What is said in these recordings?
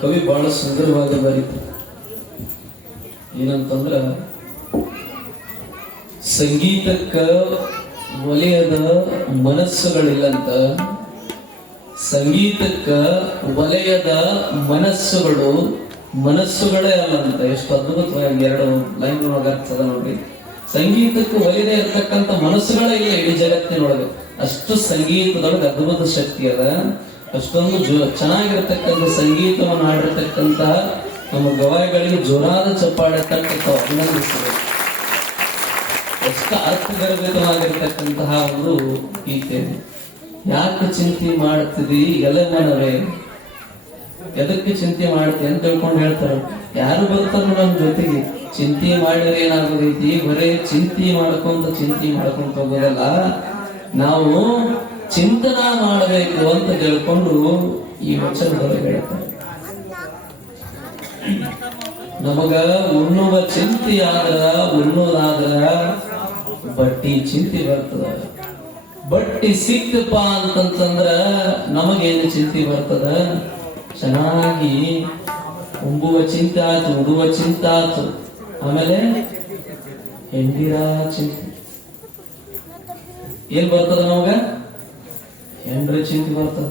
ಕವಿ ಬಹಳ ಸುಂದರವಾದ ಬರೀತು. ಏನಂತಂದ್ರ ಸಂಗೀತಕ್ಕ ವಲಯದ ಮನಸ್ಸುಗಳಿಲ್ಲಂತ, ಸಂಗೀತಕ್ಕ ವಲಯದ ಮನಸ್ಸುಗಳೇ ಅಲ್ಲಂತ. ಎಷ್ಟು ಅದ್ಭುತವಾಗಿ ಎರಡು ಲೈನ್ ಒಳಗ ಅರ್ಥದ ನೋಡ್ರಿ. ಸಂಗೀತಕ್ಕೆ ಒಲಿದೇ ಇರ್ತಕ್ಕಂಥ ಮನಸ್ಸುಗಳೇ ಇಲ್ಲ ಇಡೀ ಜಗತ್ತಿನೊಳಗೆ. ಅಷ್ಟು ಸಂಗೀತದೊಳಗೆ ಅದ್ಭುತ ಶಕ್ತಿ ಅದ. ಅಷ್ಟೊಂದು ಚೆನ್ನಾಗಿರ್ತಕ್ಕಂಥ ಸಂಗೀತವನ್ನು ಹಾಡಿರ್ತಕ್ಕಂಥ ನಮ್ಮ ಗವಾಯಿಗಳಿಗೆ ಜೋರಾದ ಚಪ್ಪಾಳೆ ತಟ್ಟಕ್ಕೆ ಅಭಿನಂದಿಸಬೇಕು. ಎಷ್ಟು ಅರ್ಥಗರ್ಭಿತವಾಗಿರ್ತಕ್ಕಂತಹ ಒಂದು ಗೀತೆ. ಯಾಕೆ ಚಿಂತೆ ಮಾಡ್ತಿದಿ ಎಲೆಮನವೇ, ಎದಕ್ಕೆ ಚಿಂತೆ ಮಾಡ್ತಿ ಅಂತ ತಿಳ್ಕೊಂಡು ಹೇಳ್ತಾರೆ. ಯಾರು ಬರ್ತಾರ ನಮ್ಮ ಜೊತೆಗೆ ಚಿಂತೆ ಮಾಡಿದ್ರೆ ಏನಾಗೋದೈತಿ, ಬರೇ ಚಿಂತೆ ಮಾಡ್ಕೊಂತ ಹೋಗೋದಲ್ಲ, ನಾವು ಚಿಂತನ ಮಾಡಬೇಕು ಅಂತ ತಿಳ್ಕೊಂಡು ಈ ವಚನದಲ್ಲಿ ಹೇಳ್ತಾರೆ. ನಮಗ ಉಣ್ಣುವ ಚಿಂತೆ ಉಣ್ಣುವುದಾದ್ರ ಬಟ್ಟಿ ಚಿಂತೆ ಬರ್ತದ. ಬಟ್ಟಿ ಸಿಕ್ತಪ್ಪ ಅಂತಂದ್ರ ನಮಗೇನು ಚಿಂತೆ ಬರ್ತದ, ಚೆನ್ನಾಗಿ ಉಂಬುವ ಚಿಂತೆ ಆಯ್ತು, ಉಡುವ ಚಿಂತೆ ಆಯ್ತು, ಆಮೇಲೆ ಹೆಂಡಿರ ಚಿಂತೆ ಏನ್ ಬರ್ತದ ನಮಗ, ಹೆಂಡ್ರ ಚಿಂತೆ ಬರ್ತದ.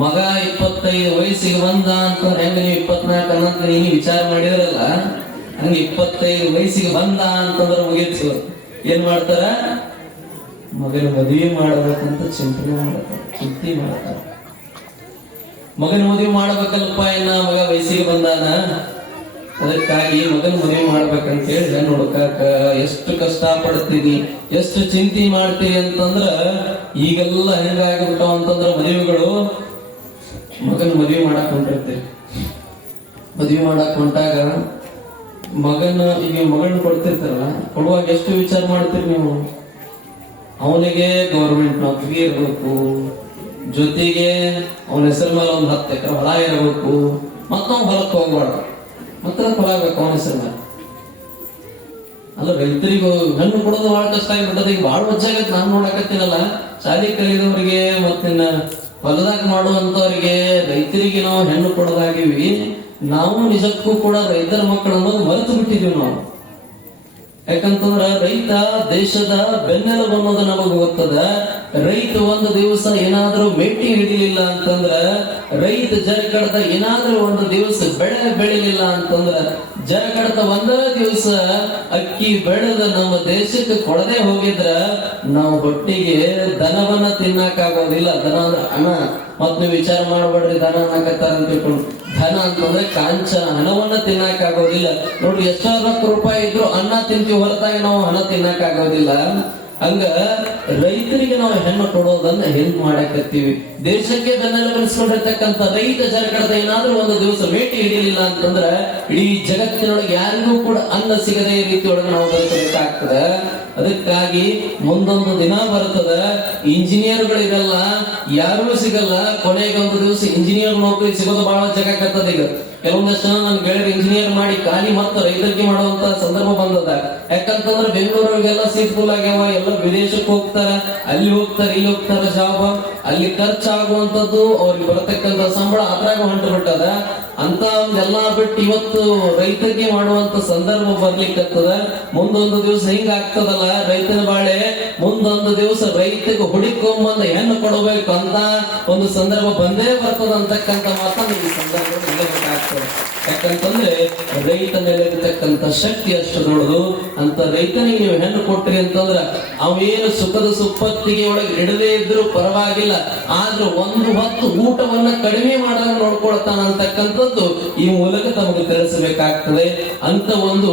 ಮಗ 25 ವಯಸ್ಸಿಗೆ ಬಂದ ಅಂತಂದ್ರೆ ಹೆಂಗ ನೀವು 24 ಅನ್ನಂತ ನೀವು ವಿಚಾರ ಮಾಡಿದ್ರಲ್ಲ, ಹಂಗ 25 ವಯಸ್ಸಿಗೆ ಬಂದ ಅಂತಂದ್ರೆ ಮುಗಿತು. ಏನ್ ಮಾಡ್ತಾರ, ಮಗನ ಮದುವೆ ಮಾಡಬೇಕಂತ ಚಿಂತೆ ಮಾಡ್ತಾರ. ಮಗನ ಮದುವೆ ಮಾಡ್ಬೇಕಲ್ಪ, ಇನ್ನ ಮಗ ವಯಸ್ಸಿಗೆ ಬಂದಾನ, ಅದಕ್ಕಾಗಿ ಮಗನ ಮದುವೆ ಮಾಡ್ಬೇಕಂತ ಹೇಳಿ ಹೆಣ್ಣು ಹುಡುಕಾಕ ಎಷ್ಟು ಕಷ್ಟ ಪಡ್ತೀನಿ, ಎಷ್ಟು ಚಿಂತೆ ಮಾಡ್ತೀವಿ ಅಂತಂದ್ರ ಈಗೆಲ್ಲ ಹೆಂಗಾಗಿಬಿಟ್ಟಾವ ಅಂತಂದ್ರ ಮದುವೆಗಳು. ಮಗನ ಮದುವೆ ಮಾಡಕ್ ಹೊಂಟಿರ್ತೀವಿ. ಮದುವೆ ಮಾಡಕ್ ಹೊಂಟಾಗ ಮಗನ ಕೊಡ್ತಿರ್ತಾರಲ್ಲ, ಕೊಡುವಾಗ ಎಷ್ಟು ವಿಚಾರ ಮಾಡ್ತೀರಿ ನೀವು. ಅವನಿಗೆ ಗೌರ್ಮೆಂಟ್ ನೌಕರಿ ಇರ್ಬೇಕು, ಜೊತೆಗೆ ಅವನ ಹೆಸರು ಮೇಲೆ ಒಂದು 10 ಎಕರೆ ಹೊಲ ಇರಬೇಕು, ಮತ್ತವ್ ಹೊಲಕ್ಕೆ ಹೋಗ್ಬಾರ್ದು, ಮತ್ತೆ ಹೊಲ ಆಗ್ಬೇಕು ಅವನ ಹೆಸರು ಮೇಲೆ. ಅಲ್ಲ, ರೈತರಿಗೂ ಹೆಣ್ಣು ಕೊಡೋದು ಬಹಳ ಕಷ್ಟ ಆಗಿಬಿಟ್ಟದ. ಈಗ ಬಹಳ ವಜ್ಜಾಗತ್ತೆ. ನಾನು ನೋಡಕತ್ತೀನಲ್ಲ, ಶಾಲೆ ಕಲಿದವರಿಗೆ ಮತ್ತಿನ್ನ ಹೊಲದಾಗ ಮಾಡುವಂತವ್ರಿಗೆ, ರೈತರಿಗೆ ನಾವು ಹೆಣ್ಣು ಕೊಡೋದಾಗಿವಿ. ನಾವು ನಿಜಕ್ಕೂ ಕೂಡ ರೈತರ ಮಕ್ಕಳು ಅನ್ನೋದು ಮರೆತು ಬಿಟ್ಟಿದೀವಿ ನಾವು. ಯಾಕಂತಂದ್ರ ರೈತ ದೇಶದ ಬೆನ್ನೆಲುಬು ಅನ್ನೋದು ನಮಗ ಗೊತ್ತದ. ರೈತ ಒಂದು ದಿವಸ ಏನಾದ್ರೂ ಮೇಟಿ ಹಿಡಿಲಿಲ್ಲ ಅಂತಂದ್ರ, ರೈತ ಜರಕಡದ ಏನಾದ್ರೂ ಒಂದು ದಿವಸ ಬೆಳೆ ಬೆಳಿಲಿಲ್ಲ ಅಂತಂದ್ರ, ಜರಕಡದ ಒಂದೇ ದಿವಸ ಅಕ್ಕಿ ಬೆಳೆದ ನಮ್ಮ ದೇಶಕ್ಕೆ ಕೊಡದೆ ಹೋಗಿದ್ರ ನಾವು ಹೊಟ್ಟಿಗೆ ದನವನ್ನ ತಿನ್ನಕ್ಕಾಗೋದಿಲ್ಲ. ದನ ಅಂದ್ರೆ ಹಣ. ಮತ್ ನೀವು ವಿಚಾರ ಮಾಡಬೇಡ್ರಿ ದನ ಅನ್ನಕತ್ತಾರ ಅಂತ ತಿಳ್ಕೊಂಡು. ಧನ ಅಂತಂದ್ರೆ ಕಾಂಚನ, ಹಣವನ್ನ ತಿನ್ನಕ್ಕಾಗೋದಿಲ್ಲ. ನೋಡ್ರಿ, ಎಷ್ಟೋ ಲಕ್ಷ ರೂಪಾಯಿ ಇದ್ರು ಅನ್ನ ತಿಂತೀವಿ ಹೊರತಾಗಿ ನಾವು ಹಣ ತಿನ್ನಕ್ಕಾಗೋದಿಲ್ಲ. ಹಂಗ ರೈತರಿಗೆ ನಾವು ಹೆಣ್ಣು ಕೊಡೋದನ್ನ ಹೆಂಗ್ ಮಾಡಕತ್ತೀವಿ. ದೇಶಕ್ಕೆ ಬೆನ್ನೆಲುಬೆನಿಸ್ಕೊಂಡಿರ್ತಕ್ಕಂಥ ರೈತ ಜರಕಡದ ಏನಾದ್ರೂ ಒಂದು ದಿವಸ ಮೇಟಿ ಹಿಡಿಯಲಿಲ್ಲ ಅಂತಂದ್ರ ಇಡೀ ಜಗತ್ತಿನೊಳಗೆ ಯಾರಿಗೂ ಕೂಡ ಅನ್ನ ಸಿಗದೆ ಈ ರೀತಿಯೊಳಗೆ ನಾವು ಬದುಕಬೇಕಾಗ್ತದೆ. ಅದಕ್ಕಾಗಿ ಮುಂದೊಂದು ದಿನ ಬರ್ತದ, ಇಂಜಿನಿಯರ್ಗಳು ಇರಲ್ಲ, ಯಾರೂ ಸಿಗಲ್ಲ. ಕೊನೆಗೆ ಒಂದು ದಿವಸ ಇಂಜಿನಿಯರ್ ನೌಕರಿ ಸಿಗೋದು ಬಹಳ ಜಗಕ್ಕತ್ತದ. ಈಗ ಕೆಲವೊಂದಷ್ಟು ಜನ ನನ್ ಗೆಳೆಯರು ಇಂಜಿನಿಯರ್ ಮಾಡಿ ಖಾಲಿ ಮತ್ತೆ ರೈತರಿಗೆ ಮಾಡುವಂತ ಸಂದರ್ಭ ಬಂದದ. ಯಾಕಂತಂದ್ರೆ ಬೆಂಗಳೂರಿಗೆಲ್ಲ ಸೀಟ್ ಫುಲ್ ಆಗ್ಯಾವ, ಎಲ್ಲ ವಿದೇಶಕ್ಕೆ ಹೋಗ್ತಾರ, ಅಲ್ಲಿ ಹೋಗ್ತಾರೆ, ಇಲ್ಲಿ ಹೋಗ್ತಾರ ಜಾಬ್, ಅಲ್ಲಿ ಖರ್ಚಾಗುವಂತದ್ದು ಅವ್ರಿಗೆ ಬರತಕ್ಕಂತ ಸಂಬಳ ಅದ್ರಾಗ ಹೊಂಟು ಬಿಟ್ಟದ. ಅಂತ ಒಂದೆಲ್ಲಾ ಬಿಟ್ಟು ಇವತ್ತು ರೈತರಿಗೆ ಮಾಡುವಂತ ಸಂದರ್ಭ ಬರ್ಲಿಕ್ಕತ್ತದ. ಮುಂದೊಂದು ದಿವಸ ಹಿಂಗ ಆಗ್ತದಲ್ಲ ರೈತನ ಬಾಳೆ, ಮುಂದೊಂದು ದಿವಸ ರೈತಗೆ ಹುಡುಕೊಂಬಂದ ಹೆಣ್ಣು ಕೊಡಬೇಕು ಅಂತ ಒಂದು ಸಂದರ್ಭ ಬಂದೇ ಬರ್ತದ ಅಂತಕ್ಕಂಥ ಮಾತನ್ನು ಈ ಸಂದರ್ಭದಲ್ಲಿ ಆಗ್ತದೆ. ಯಾಕಂತಂದ್ರೆ ರೈತ ಮೇಲೆ ಇರತಕ್ಕಂತ ಶಕ್ತಿ ಅಷ್ಟು ದೊಡ್ಡದು. ಅಂತ ರೈತನಿಗೆ ನೀವು ಹೆಣ್ಣು ಕೊಟ್ರಿ ಅಂತಂದ್ರ ಅವೇನು ಸುಖದ ಸುಪ್ಪತ್ತಿಗೆ ಒಳಗೆ ಇಡದೇ ಇದ್ರು ಪರವಾಗಿಲ್ಲ, ಆದ್ರೂ ಒಂದು ಹೊತ್ತು ಊಟವನ್ನ ಕಡಿಮೆ ಮಾಡಲು ನೋಡ್ಕೊಳ್ತಾನ ಅಂತಕ್ಕಂಥದ್ದು ಈ ಮೂಲಕ ತಮಗೆ ತಿಳಿಸಬೇಕಾಗ್ತದೆ. ಅಂತ ಒಂದು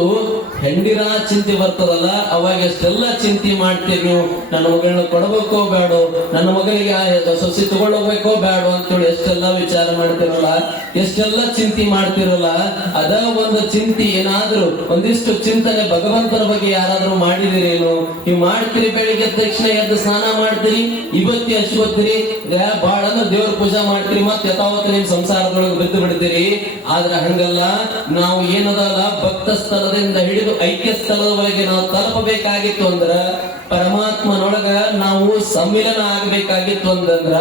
ಹೆಂಡಿರ ಚಿಂತೆ ಬರ್ತದಲ್ಲ, ಅವಾಗ ಎಷ್ಟೆಲ್ಲ ಚಿಂತೆ ಮಾಡ್ತೀರಿ ನೀವು. ನನ್ನ ಮಗಳನ್ನ ಕೊಡಬೇಕೋ ಬೇಡೋ, ನನ್ನ ಮಗಳಿಗೆ ಸೊಸಿ ತಗೊಳ್ಬೇಕೋ ಬೇಡೋ ಅಂತೇಳಿ ಎಷ್ಟೆಲ್ಲ ವಿಚಾರ ಮಾಡ್ತಿರಲ್ಲ, ಎಷ್ಟೆಲ್ಲ ಚಿಂತೆ ಮಾಡ್ತಿರಲ್ಲ. ಅದ ಒಂದು ಚಿಂತೆ ಏನಾದ್ರೂ ಒಂದಿಷ್ಟು ಚಿಂತನೆ ಭಗವಂತನ ಬಗ್ಗೆ ಯಾರಾದ್ರೂ ಮಾಡಿದಿರೇನು? ನೀವು ಮಾಡ್ತೀರಿ, ಬೆಳಿಗ್ಗೆ ತಕ್ಷಣ ಎದ್ದು ಸ್ನಾನ ಮಾಡ್ತೀರಿ, ಇವತ್ತಿ ಅಶ್ವತ್ತೀರಿ, ಬಾಳ ದೇವ್ರ ಪೂಜಾ ಮಾಡ್ತೀರಿ, ಮತ್ತೆ ಯಥಾವತ್ತು ನಿಮ್ ಸಂಸಾರದೊಳಗೆ ಬಿದ್ದು ಬಿಡ್ತೀರಿ. ಆದ್ರೆ ಹಂಗಲ್ಲ, ನಾವು ಏನದಲ್ಲ ಭಕ್ತ ಸ್ಥಳದಿಂದ ಹಿಡಿದು ಐಕ್ಯ ಸ್ಥಳದವರೆಗೆ ನಾವು ತಲುಪಬೇಕಾಗಿತ್ತು ಅಂದ್ರ, ಪರಮಾತ್ಮನೊಳಗ ನಾವು ಸಮ್ಮಿಲನ ಆಗಬೇಕಾಗಿತ್ತು ಅಂತಂದ್ರ,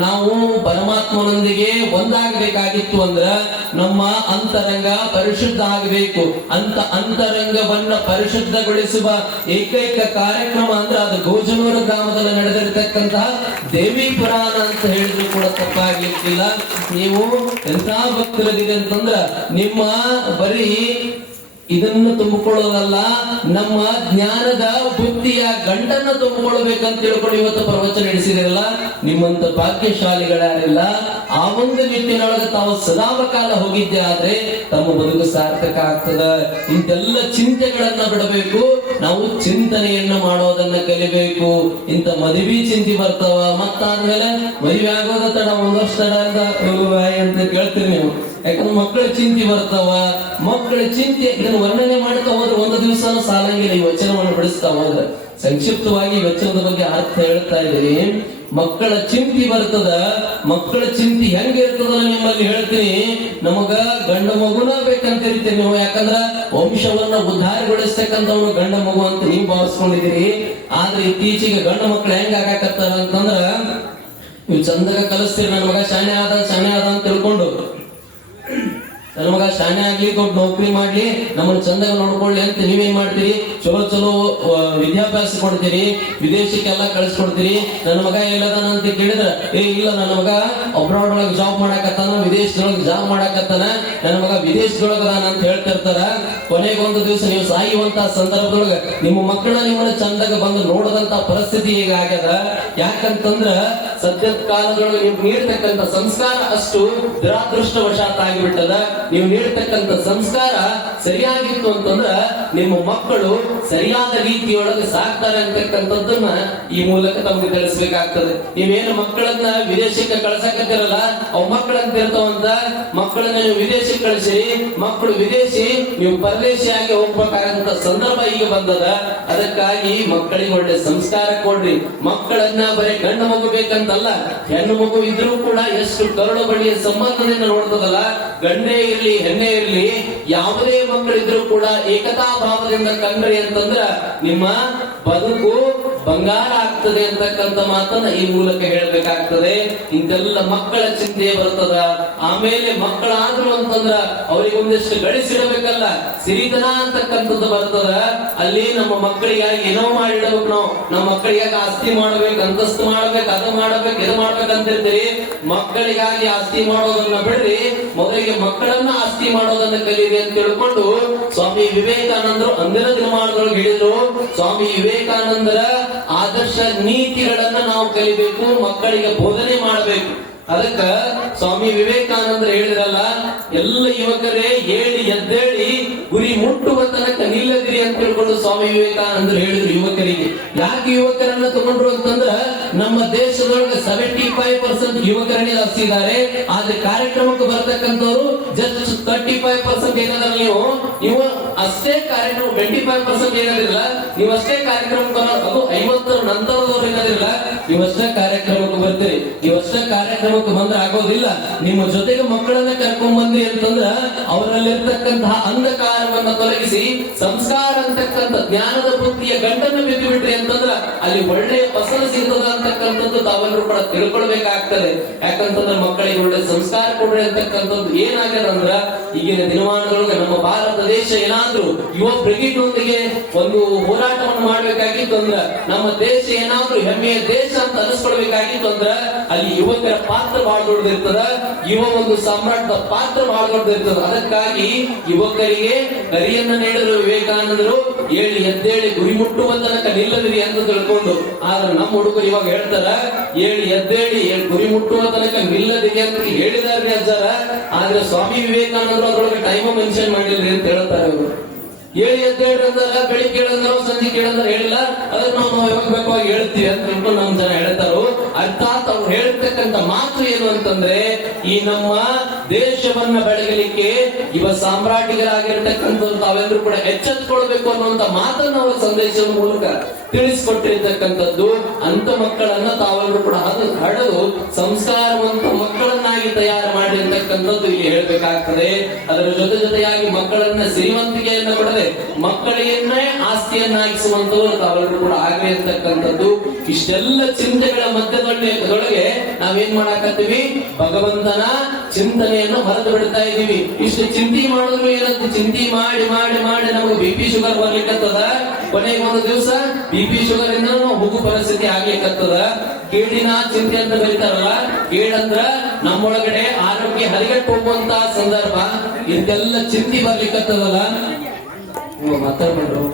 ನಾವು ಪರಮಾತ್ಮನೊಂದಿಗೆ ಒಂದಾಗಬೇಕಾಗಿತ್ತು ಅಂದ್ರ ನಮ್ಮ ಅಂತರಂಗ ಪರಿಶುದ್ಧ ಆಗಬೇಕು. ಅಂತ ಅಂತರಂಗವನ್ನ ಪರಿಶುದ್ಧಗೊಳಿಸುವ ಏಕೈಕ ಕಾರ್ಯಕ್ರಮ ಅಂದ್ರೆ ಅದು ಗೋಜನೂರು ಗ್ರಾಮದಲ್ಲಿ ನಡೆದಿರತಕ್ಕಂತಹ ದೇವಿ ಪುರಾಣ ಅಂತ ಹೇಳಿದ್ರು ಕೂಡ ತಪ್ಪಾಗ್ಲಿಕ್ಕಿಲ್ಲ. ನೀವು ಎಂತ ಭಕ್ತರಿದೆ ಅಂತಂದ್ರ ನಿಮ್ಮ ಬರೀ ಇದನ್ನು ತುಂಬಿಕೊಳ್ಳೋದಲ್ಲ, ನಮ್ಮ ಜ್ಞಾನದ ಬುದ್ಧಿಯ ಗಂಟನ್ನ ತುಂಬಿಕೊಳ್ಬೇಕಂತ ತಿಳ್ಕೊಂಡು ಇವತ್ತು ಪ್ರವಚನ ನಡೆಸಿದಿರಲ್ಲ, ನಿಮ್ಮಂತ ಭಾಗ್ಯಶಾಲಿಗಳಾರಿಲ್ಲ. ಆ ಒಂದು ನಿಟ್ಟಿನೊಳಗೆ ತಾವು ಸದಾವಕಾಲ ಹೋಗಿದ್ದೆ ಆದ್ರೆ ತಮ್ಮ ಬದುಕು ಸಾರ್ಥಕ ಆಗ್ತದ. ಇಂತೆಲ್ಲ ಚಿಂತೆಗಳನ್ನ ಬಿಡಬೇಕು, ನಾವು ಚಿಂತನೆಯನ್ನ ಮಾಡೋದನ್ನ ಕಲಿಬೇಕು. ಇಂತ ಮದುವೆ ಚಿಂತೆ ಬರ್ತಾವ, ಮತ್ತಾದ್ಮೇಲೆ ಮದುವೆ ಆಗೋದ ತಡ, ಒಂದಷ್ಟು ತಡ ಅಂತ ಕೇಳ್ತೀರಿ ನೀವು. ಯಾಕಂದ್ರೆ ಮಕ್ಕಳ ಚಿಂತೆ ಬರ್ತಾವ, ಮಕ್ಕಳ ಚಿಂತೆ ಇದನ್ನು ವರ್ಣನೆ ಮಾಡ್ತಾ ಹೋದ್ರೆ ಒಂದು ದಿವಸನೂ ಸಾಲಂಗಿಲ್ಲ. ಈ ವಚನವನ್ನು ಬಿಡಿಸ್ತಾ ಹೋದ್ರೆ ಸಂಕ್ಷಿಪ್ತವಾಗಿ ವಚನದ ಬಗ್ಗೆ ಅರ್ಥ ಹೇಳ್ತಾ ಇದ್ದೀನಿ. ಮಕ್ಕಳ ಚಿಂತೆ ಬರ್ತದ, ಮಕ್ಕಳ ಚಿಂತೆ ಹೆಂಗಿರ್ತದ ನಿಮ್ಮಲ್ಲಿ ಹೇಳ್ತೀನಿ. ನಮಗ ಗಂಡ ಮಗುನ ಬೇಕಂತ ಇರ್ತೀರಿ ನೀವು, ಯಾಕಂದ್ರ ವಂಶವನ್ನ ಉದ್ಧಾರಗೊಳಿಸ್ತಕ್ಕಂಥವ್ರು ಗಂಡ ಮಗು ಅಂತ ನೀವು ಭಾವಿಸ್ಕೊಂಡಿದ್ದೀರಿ. ಆದ್ರೆ ಇತ್ತೀಚೆಗೆ ಗಂಡ ಮಕ್ಳು ಹೆಂಗ ಆಗಾಕತ್ತಾರ ಅಂತಂದ್ರ, ನೀವು ಚಂದಾಗ ಕಲಿಸ್ತೀರಿ, ನನ್ನ ಮಗ ಶಾಣೆ ಆದ ಅಂತ ತಿಳ್ಕೊಂಡು, ನನ್ನ ಮಗ ಶಾಣೆ ಆಗ್ಲಿ, ದೊಡ್ಡ ನೌಕರಿ ಮಾಡ್ಲಿ, ನಮ್ಮನ್ನು ಚಂದಾಗ ನೋಡ್ಕೊಳ್ಳಿ ಅಂತ ನೀವೇನ್ ಮಾಡ್ತೀರಿ? ಚಲೋ ಚಲೋ ವಿದ್ಯಾಭ್ಯಾಸ ಕೊಡ್ತೀರಿ, ವಿದೇಶಕ್ಕೆಲ್ಲ ಕಳಿಸ್ಕೊಡ್ತೀರಿ. ನನ್ನ ಮಗ ಎಲ್ಲದಾನ ಅಂತ ಕೇಳಿದ್ರ, ಇಲ್ಲ ನನ್ನ ಮಗ ಅಬ್ರಾಡ್ ಒಳಗೆ ಜಾಬ್ ಮಾಡಾಕತ್ತಾನ, ವಿದೇಶದೊಳಗೆ ಜಾಬ್ ಮಾಡಾಕತ್ತಾನ, ನನ್ನ ಮಗ ವಿದೇಶದೊಳಗದಾನ ಅಂತ ಹೇಳ್ತಿರ್ತಾರ. ಕೊನೆಗೊಂದು ದಿವಸ ನೀವು ಸಾಯುವಂತ ಸಂದರ್ಭದೊಳಗ ನಿಮ್ಮ ಮಕ್ಕಳ ನಿಮ್ಮನ್ನ ಚಂದಾಗ ಬಂದು ನೋಡದಂತ ಪರಿಸ್ಥಿತಿ ಈಗ ಆಗ್ಯದ. ಯಾಕಂತಂದ್ರ ಸದ್ಯದ ಕಾಲದೊಳಗೆ ನೀವು ನೀಡ್ತಕ್ಕಂಥ ಸಂಸ್ಕಾರ ಅಷ್ಟು ದುರಾದೃಷ್ಟವಶಾತ್ ಆಗಿಬಿಟ್ಟದ. ನೀವು ನೀಡತಕ್ಕಂಥ ಸಂಸ್ಕಾರ ಸರಿಯಾಗಿತ್ತು ಅಂತಂದ್ರ ನಿಮ್ಮ ಮಕ್ಕಳು ಸರಿಯಾದ ರೀತಿಯೊಳಗೆ ಸಾಕ್ತಾರೆ ಅಂತಕ್ಕಂಥದ್ದನ್ನ ಈ ಮೂಲಕ ತಮಗೆ ತಿಳಿಸ್ಬೇಕಾಗ್ತದೆ. ನೀವೇನು ಮಕ್ಕಳನ್ನ ವಿದೇಶಕ್ಕೆ ಕಳ್ಸಕತ್ತಿರಲ್ಲ, ಅವ್ ಮಕ್ಕಳಂತ ಇರ್ತಾವಂತ, ಮಕ್ಕಳನ್ನ ನೀವು ವಿದೇಶಕ್ಕೆ ಕಳಿಸಿರಿ, ಮಕ್ಕಳು ವಿದೇಶಿ, ನೀವು ಪರದೇಶಿಯಾಗಿ ಹೋಗ್ಬೇಕಾದಂತ ಸಂದರ್ಭ ಈಗ ಬಂದದ. ಅದಕ್ಕಾಗಿ ಮಕ್ಕಳಿಗೆ ಒಳ್ಳೆ ಸಂಸ್ಕಾರ ಕೊಡ್ರಿ. ಮಕ್ಕಳನ್ನ ಬರೀ ಗಂಡು ಮಗು ಬೇಕಂತಲ್ಲ, ಹೆಣ್ಣು ಮಗು ಇದ್ರೂ ಕೂಡ ಎಷ್ಟು ಕರುಳು ಬಳಿಯ ಸಂಬಂಧದಿಂದ ನೋಡ್ತದಲ್ಲ, ಗಂಡೇ ಇರ್ಲಿ ಹೆಣ್ಣೆ ಇರ್ಲಿ, ಯಾವುದೇ ಮಕ್ಕಳಿದ್ರು ಕೂಡ ಏಕತಾ ಭಾವದಿಂದ ಕಂಡ್ರಿ ಅಂತಂದ್ರ ನಿಮ್ಮ ಬದುಕು ಬಂಗಾರ ಆಗ್ತದೆ ಅಂತಕ್ಕಂಥ ಮಾತನ್ನ ಈ ಮೂಲಕ ಹೇಳ್ಬೇಕಾಗ್ತದೆ. ಇಂತೆಲ್ಲ ಮಕ್ಕಳ ಚಿಂತೆ ಬರ್ತದ. ಆಮೇಲೆ ಮಕ್ಕಳಾದ್ರು ಅಂತಂದ್ರ ಅವ್ರಿಗೆ ಒಂದಿಷ್ಟು ಗಳಿಸಿಡಬೇಕಲ್ಲ, ಸಿರಿತನ ಅಂತಕ್ಕಂಥದ್ದು ಬರ್ತದ. ಅಲ್ಲಿ ನಮ್ಮ ಮಕ್ಕಳಿಗೆ ಏನೋ ಮಾಡಿಡಬೇಕು, ನಾವು ನಮ್ಮ ಮಕ್ಕಳಿಗೆ ಆಸ್ತಿ ಮಾಡ್ಬೇಕು, ಅಂತಸ್ತು ಮಾಡ್ಬೇಕು, ಅದು ಮಾಡ್ಬೇಕು, ಇದು ಮಾಡ್ಬೇಕಂತಿರ್ತೀರಿ. ಮಕ್ಕಳಿಗಾಗಿ ಆಸ್ತಿ ಮಾಡೋದನ್ನ ಬಿಡ್ರಿ, ಮೊದಲಿಗೆ ಮಕ್ಕಳನ್ನ ಆಸ್ತಿ ಮಾಡೋದನ್ನ ಕಲೀರಿ ಅಂತ ತಿಳ್ಕೊಂಡು ಸ್ವಾಮಿ ವಿವೇಕಾನಂದರು ಅಂದಿನ ದಿನಮಾನದೊಳಗೆ ಹೇಳಿದ್ರು. ಸ್ವಾಮಿ ವಿವೇಕಾನಂದರ ಆದರ್ಶ ನೀತಿಗಳನ್ನ ನಾವು ಕಲಿಬೇಕು, ಮಕ್ಕಳಿಗೆ ಬೋಧನೆ ಮಾಡಬೇಕು. ಅದಕ್ಕ ಸ್ವಾಮಿ ವಿವೇಕಾನಂದರು ಹೇಳಿದ್ರಲ್ಲ, ಎಲ್ಲ ಯುವಕರೇ ಹೇಳಿ ಎದ್ದೇಳಿ ಗುರಿ ಮುಟ್ಟುವ ತನಕ ನಿಲ್ಲದಿರಿ ಅಂತ ತಿಳ್ಕೊಂಡು ಸ್ವಾಮಿ ವಿವೇಕಾನಂದರು ಹೇಳಿದ್ರು ಯುವಕರಿಗೆ. ಯಾಕೆ ಯುವಕರನ್ನ ತಗೊಂಡ್ರು ಅಂತಂದ್ರ, ನಮ್ಮ ದೇಶದೊಳಗೆ 75% ಯುವಕರನ್ನೇ ಹಸಿದ್ದಾರೆ. ಆದ್ರೆ ಕಾರ್ಯಕ್ರಮಕ್ಕೆ ಬರ್ತಕ್ಕಂಥವ್ರು ಜಸ್ಟ್ 35% ಏನಾದ್ರೆ ನೀವು ಅಷ್ಟೇ ಕಾರ್ಯಕ್ರಮ, 25% ಏನಾದಿರಲ್ಲ, ನೀವು ಅಷ್ಟೇ ಕಾರ್ಯಕ್ರಮಕ್ಕೆ, ಅದು 50 ನಂತರದವ್ರು ಏನಾದಿರಲ್ಲ, ನೀವಷ್ಟೇ ಕಾರ್ಯಕ್ರಮಕ್ಕೆ ಬರ್ತೀರಿ. ನೀವಷ್ಟೇ ಕಾರ್ಯಕ್ರಮಕ್ಕೆ ಬಂದ್ರೆ ಆಗೋದಿಲ್ಲ. ನಿಮ್ಮ ಜೊತೆಗೆ ಮಕ್ಕಳನ್ನ ಕರ್ಕೊಂಡ್ ಬಂದ್ರಿ ಅಂತಂದ್ರ ಅವರಲ್ಲಿರ್ತಕ್ಕಂತಹ ಅಂಧಕಾರವನ್ನ ತೊಲಗಿಸಿ ಸಂಸ್ಕಾರ ಅಂತಕ್ಕಂಥ ಜ್ಞಾನದ ಬುದ್ಧಿಯ ಗಂಟನ್ನು ಬಿದ್ದು ಬಿಟ್ರಿ ಅಂತಂದ್ರ ಅಲ್ಲಿ ಒಳ್ಳೆಯ ಫಸಲು ಸಿಗ್ತದ ಅಂತಕ್ಕಂಥದ್ದು ತಾವೆಲ್ಲರೂ ಕೂಡ ತಿಳ್ಕೊಳ್ಬೇಕಾಗ್ತದೆ. ಯಾಕಂತಂದ್ರೆ ಮಕ್ಕಳಿಗೆ ಒಳ್ಳೆ ಸಂಸ್ಕಾರ ಕೊಡ್ರಿ ಅಂತಕ್ಕಂಥದ್ದು ಏನಾಗ್ಯದಂದ್ರ, ಈಗಿನ ದಿನಮಾನದೊಳಗೆ ನಮ್ಮ ಭಾರತ ದೇಶ ಏನಾದ್ರೂ ಯುವ ಬ್ರಿಗೇಡ್ನೊಂದಿಗೆ ಒಂದು ಹೋರಾಟವನ್ನು ಮಾಡ್ಬೇಕಾಗಿತ್ತು ಅಂದ್ರ, ನಮ್ಮ ದೇಶ ಏನಾದ್ರೂ ಹೆಮ್ಮೆಯ ದೇಶ ಅಂತ ಅನಿಸ್ಕೊಳ್ಬೇಕಾಗಿತ್ತು ಅಂದ್ರ ಅಂದ್ರ ಅಲ್ಲಿ ಯುವಕರ ಪಾತ್ರ ಬಹಳ ದೊಡ್ಡದಿರ್ತದ, ಯುವ ಒಂದು ಸಾಮ್ರಾಟದ ಪಾತ್ರ ಬಹಳ ದೊಡ್ಡದಿರ್ತದ. ಅದಕ್ಕಾಗಿ ಯುವಕರಿಗೆ ಕರಿಯನ್ನ ನೀಡಿದ್ರು ವಿವೇಕಾನಂದರು, ಹೇಳಿ ಎದ್ದೇಳಿ ಗುರಿ ಮುಟ್ಟುವ ತನಕ ನಿಲ್ಲದಿರಿ ಅಂತ ತಿಳ್ಕೊಂಡು. ಆದ್ರೆ ನಮ್ಮ ಹುಡುಗರು ಇವಾಗ ಹೇಳ್ತಾರ, ಹೇಳಿ ಎದ್ದೇಳಿ ಗುರಿ ಮುಟ್ಟುವ ತನಕ ನಿಲ್ಲದಿರಿ ಅಂತ ಹೇಳಿದಾರೆ ಅಜ್ಜಾರ. ಆದ್ರೆ ಸ್ವಾಮಿ ವಿವೇಕಾನಂದರು ಅದ್ರೊಳಗೆ ಟೈಮ್ ಮೆನ್ಷನ್ ಮಾಡಿಲ್ರಿ ಅಂತ ಹೇಳ್ತಾರೆ ಅವರು. ಹೇಳಿ ಎದ್ದೇಳ್ರಿ ಅಂದಾಗ ಬೆಳಿಗ್ಗೆ ಕೇಳಂದ್ರೆ ಸಂಜೆ ಕೇಳಂದ್ರೆ ಹೇಳಿಲ್ಲ, ಅದನ್ನ ನಾವು ಯಾವಾಗ ಬೇಕಾಗಿ ಹೇಳ್ತೀವಿ ಅಂತ ತಿಳ್ಕೊಂಡು ನಮ್ಮ ಜನ ಹೇಳ್ತಾರೋ. ಅರ್ಥಾತ್ ಅವ್ರು ಹೇಳ್ತಕ್ಕಂಥ ಮಾತು ಏನು ಅಂತಂದ್ರೆ, ಈ ನಮ್ಮ ದೇಶವನ್ನ ಬೆಳಗಲಿಕ್ಕೆ ಇವ ಸಾಮ್ರಾಟಿಗರಾಗಿರ್ತಕ್ಕಂಥವ್ರು ತಾವೆಲ್ಲರೂ ಕೂಡ ಎಚ್ಚೆತ್ಕೊಳ್ಬೇಕು ಅನ್ನುವಂತ ಮಾತನ್ನ ಅವರ ಸಂದೇಶದ ಮೂಲಕ ತಿಳಿಸ್ಕೊಟ್ಟಿರ್ತಕ್ಕಂಥದ್ದು. ಅಂತ ಮಕ್ಕಳನ್ನ ತಾವೆಲ್ಲರೂ ಕೂಡ ಹಡೆದು ಸಂಸ್ಕಾರವಂತ ಮಕ್ಕಳನ್ನಾಗಿ ತಯಾರು ಮಾಡಿರ್ತಕ್ಕಂಥದ್ದು ಇಲ್ಲಿ ಹೇಳ್ಬೇಕಾಗ್ತದೆ. ಅದರ ಜೊತೆಯಾಗಿ ಮಕ್ಕಳನ್ನ ಶ್ರೀಮಂತಿಕೆಯನ್ನ ಕೊಡದೆ ಮಕ್ಕಳಿಗನ್ನೇ ಆಸ್ತಿಯನ್ನಾಗಿಸುವಂತವರು ತಾವೆಲ್ಲರೂ ಕೂಡ ಆಗಲಿ ಅಂತಕ್ಕಂಥದ್ದು. ಇಷ್ಟೆಲ್ಲ ಚಿಂತೆಗಳ ಮಧ್ಯದೊಳಗೆ ನಾವೇನ್ ಮಾಡಾಕತ್ತೀವಿ, ಭಗವಂತನ ಚಿಂತನೆಯನ್ನು ಮರೆತು ಬಿಡ್ತಾ ಇದೀವಿ. ಇಷ್ಟು ಚಿಂತೆ ಮಾಡಿದ್ರು ಏನಂತ ಚಿಂತೆ ಮಾಡಿ ಮಾಡಿ ಮಾಡಿ ನಮಗೆ BP ಶುಗರ್ ಬರ್ಲಿಕ್ಕತ್ತದ. ಕೊನೆಗೆ ಒಂದು ದಿವಸ BP ಶುಗರ್ ಇಂದ ಹುಗು ಪರಿಸ್ಥಿತಿ ಆಗ್ಲಿಕ್ಕತ್ತದ. ಕೇಳಿನ ಚಿಂತೆ ಅಂತ ಬರೀತಾರಲ್ಲ, ಕೇಳಂದ್ರ ನಮ್ಮೊಳಗಡೆ ಆರೋಗ್ಯ ಹರಿಗಟ್ಟು ಹೋಗುವಂತ ಸಂದರ್ಭ. ಇದೆಲ್ಲ ಚಿಂತೆ ಬರ್ಲಿಕ್ಕತ್ತದಲ್ಲ, ಮಾತಾಡ್ಬಿಟ್ರು.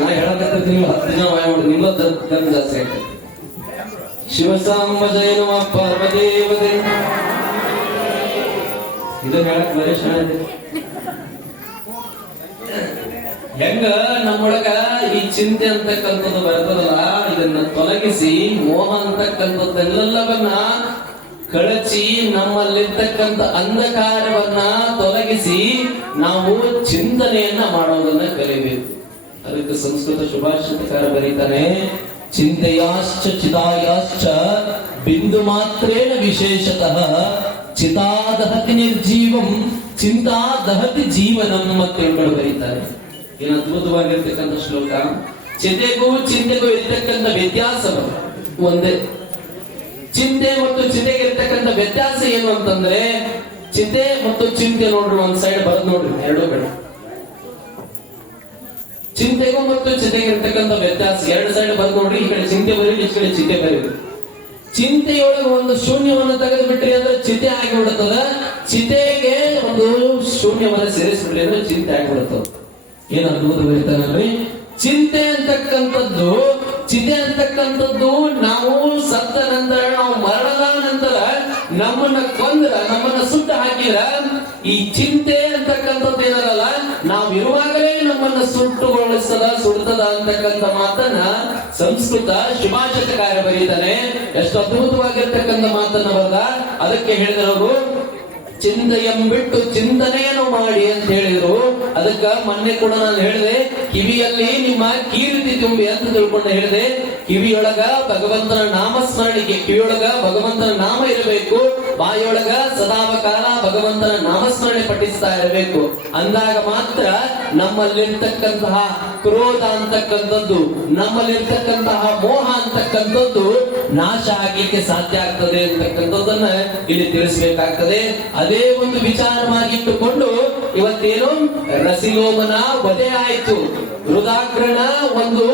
ನಾ ಹೇಳಕತ್ತೀನಿ 10 ದಿನ ಮಾಡಿ ನಿಮ್ಮ ಜಾಸ್ತಿ ಆಯ್ತು. ಶಿವಸಾಂಬ ಜಯ ನಮಃ ಪಾರ್ವದೇವತೆ. ಇದನ್ನ ಹೇಳಕ್ ಬರೀ ಶಾಣೆ. ಹೆಂಗ ನಮ್ಮೊಳಗ ಈ ಚಿಂತೆ ಅಂತಕ್ಕಂಥದ್ದು ಬರ್ತದಲ್ಲ, ಇದನ್ನ ತೊಲಗಿಸಿ ಮೋಹ ಅಂತಕ್ಕಂಥದ್ದೆಲ್ಲವನ್ನ ಕಳಚಿ ನಮ್ಮಲ್ಲಿರ್ತಕ್ಕಂಥ ಅಂಧಕಾರವನ್ನ ತೊಲಗಿಸಿ ನಾವು ಚಿಂತನೆಯನ್ನ ಮಾಡೋದನ್ನ ಕಲಿಬೇಕು. ಅದಕ್ಕೆ ಸಂಸ್ಕೃತ ಸುಭಾಷಿತಕಾರ ಬರೀತಾನೆ, ಚಿಂತೆಯಾಶ್ಚ ಚಿತಾಯಾಶ್ಚ ಬಿಂದು ಮಾತ್ರೇಣ ವಿಶೇಷತಃ ಚಿತಾದಹತಿ ನಿರ್ಜೀವಂ ಚಿಂತಾ ದಹತಿ ಜೀವನಂ ಅಂತ ಹೇಳ್ಕೊಂಡು ಬರೀತಾರೆ. ಏನು ಅದ್ಭುತವಾಗಿರ್ತಕ್ಕಂಥ ಶ್ಲೋಕ. ಚಿತೆಗೂ ಚಿಂತೆಗೂ ಇರ್ತಕ್ಕಂಥ ವ್ಯತ್ಯಾಸ ಒಂದೇ. ಚಿಂತೆ ಮತ್ತು ಚಿತೆಗೆ ಇರ್ತಕ್ಕಂಥ ವ್ಯತ್ಯಾಸ ಏನು ಅಂತಂದ್ರೆ, ಚಿತೆ ಮತ್ತು ಚಿಂತೆ ನೋಡ್ರಿ ಒಂದ್ ಸೈಡ್ ಬರೋದ್ ನೋಡ್ರಿ, ಎರಡು ಬೇಡ. ಚಿಂತೆಗೂ ಮತ್ತು ಚಿತೆಗೆ ಇರ್ತಕ್ಕಂಥ ವ್ಯತ್ಯಾಸ ಎರಡು ಸೈಡ್ ಬರೋದ್ ನೋಡ್ರಿ. ಈ ಕಡೆ ಚಿಂತೆ ಬರೀರಿ, ಈ ಕಡೆ ಚಿತೆ ಬರೀರಿ. ಚಿಂತೆಯೊಳಗೆ ಒಂದು ಶೂನ್ಯವನ್ನು ತೆಗೆದು ಬಿಟ್ರಿ ಅಂದ್ರೆ ಚಿತೆ ಆಗಿಬಿಡುತ್ತದ. ಚಿತೆಗೆ ಒಂದು ಶೂನ್ಯವನ್ನು ಸೇರಿಸ್ಬಿಟ್ರಿ ಅಂದ್ರೆ ಚಿಂತೆ ಆಗಿಬಿಡುತ್ತದ. ಏನ್ ಅದ್ಭುತ ಬರೀತಾನಲ್ರಿ. ಚಿಂತೆ ಅಂತಕ್ಕಂಥದ್ದು, ಚಿತೆ ಅಂತಕ್ಕಂಥದ್ದು ನಾವು ಸತ್ತ ನಂತರ, ನಾವು ಮರಣದ ನಂತರ ನಮ್ಮನ್ನ ಕೊಂದ್ರ, ನಮ್ಮನ್ನ ಸುಟ್ಟು ಹಾಕಿದ್ರ, ಈ ಚಿಂತೆ ಅಂತಕ್ಕಂಥದ್ದು ಏನಲ್ಲ, ನಾವು ಇರುವಾಗಲೇ ನಮ್ಮನ್ನ ಸುಡ್ತದ ಅಂತಕ್ಕಂಥ ಮಾತನ್ನ ಸಂಸ್ಕೃತ ಸುಭಾಷಿತಕಾರ ಬರೀತಾನೆ. ಎಷ್ಟು ಅದ್ಭುತವಾಗಿರ್ತಕ್ಕಂಥ ಮಾತನ್ನ ಬರೆದ. ಅದಕ್ಕೆ ಹೇಳಿದವರು ಚಿಂತೆಯಂಬಿಟ್ಟು ಚಿಂತನೆಯನ್ನು ಮಾಡಿ ಅಂತ ಹೇಳಿದ್ರು. ಅದಕ್ಕ ಮೊನ್ನೆ ಕೂಡ ನಾನು ಹೇಳಿದೆ, ಕಿವಿಯಲ್ಲಿ ನಿಮ್ಮ ಕೀರ್ತಿ ತುಂಬಿ ಅಂತ ತಿಳ್ಕೊಂಡು ಹೇಳಿದೆ. ಕಿವಿಯೊಳಗ ಭಗವಂತನ ನಾಮಸ್ಮರಣಿಕೆ, ಕಿವಿಯೊಳಗ ಭಗವಂತನ ನಾಮ ಇರಬೇಕು, ಬಾಯಿಯೊಳಗ ಸದಾವಕಾಲ ಭಗವಂತನ ನಾಮಸ್ಮರಣೆ ಪಠಿಸ್ತಾ ಇರಬೇಕು. ಅಂದಾಗ ಮಾತ್ರ ನಮ್ಮಲ್ಲಿರ್ತಕ್ಕಂತಹ ಕ್ರೋಧ ಅಂತಕ್ಕಂಥದ್ದು, ನಮ್ಮಲ್ಲಿರ್ತಕ್ಕಂತಹ ಮೋಹ ಅಂತಕ್ಕಂಥದ್ದು ನಾಶ ಆಗ್ಲಿಕ್ಕೆ ಸಾಧ್ಯ ಆಗ್ತದೆ ಅಂತಕ್ಕಂಥದ್ದನ್ನ ಇಲ್ಲಿ ತಿಳಿಸಬೇಕಾಗ್ತದೆ. ಅದೇ ಒಂದು ವಿಚಾರವಾಗಿಟ್ಟುಕೊಂಡು ಇವತ್ತೇನು ರಸಿಲೋಮನ ವಧೆ ಆಯಿತು. ರುದಾಗ್ರನ ಒಂದು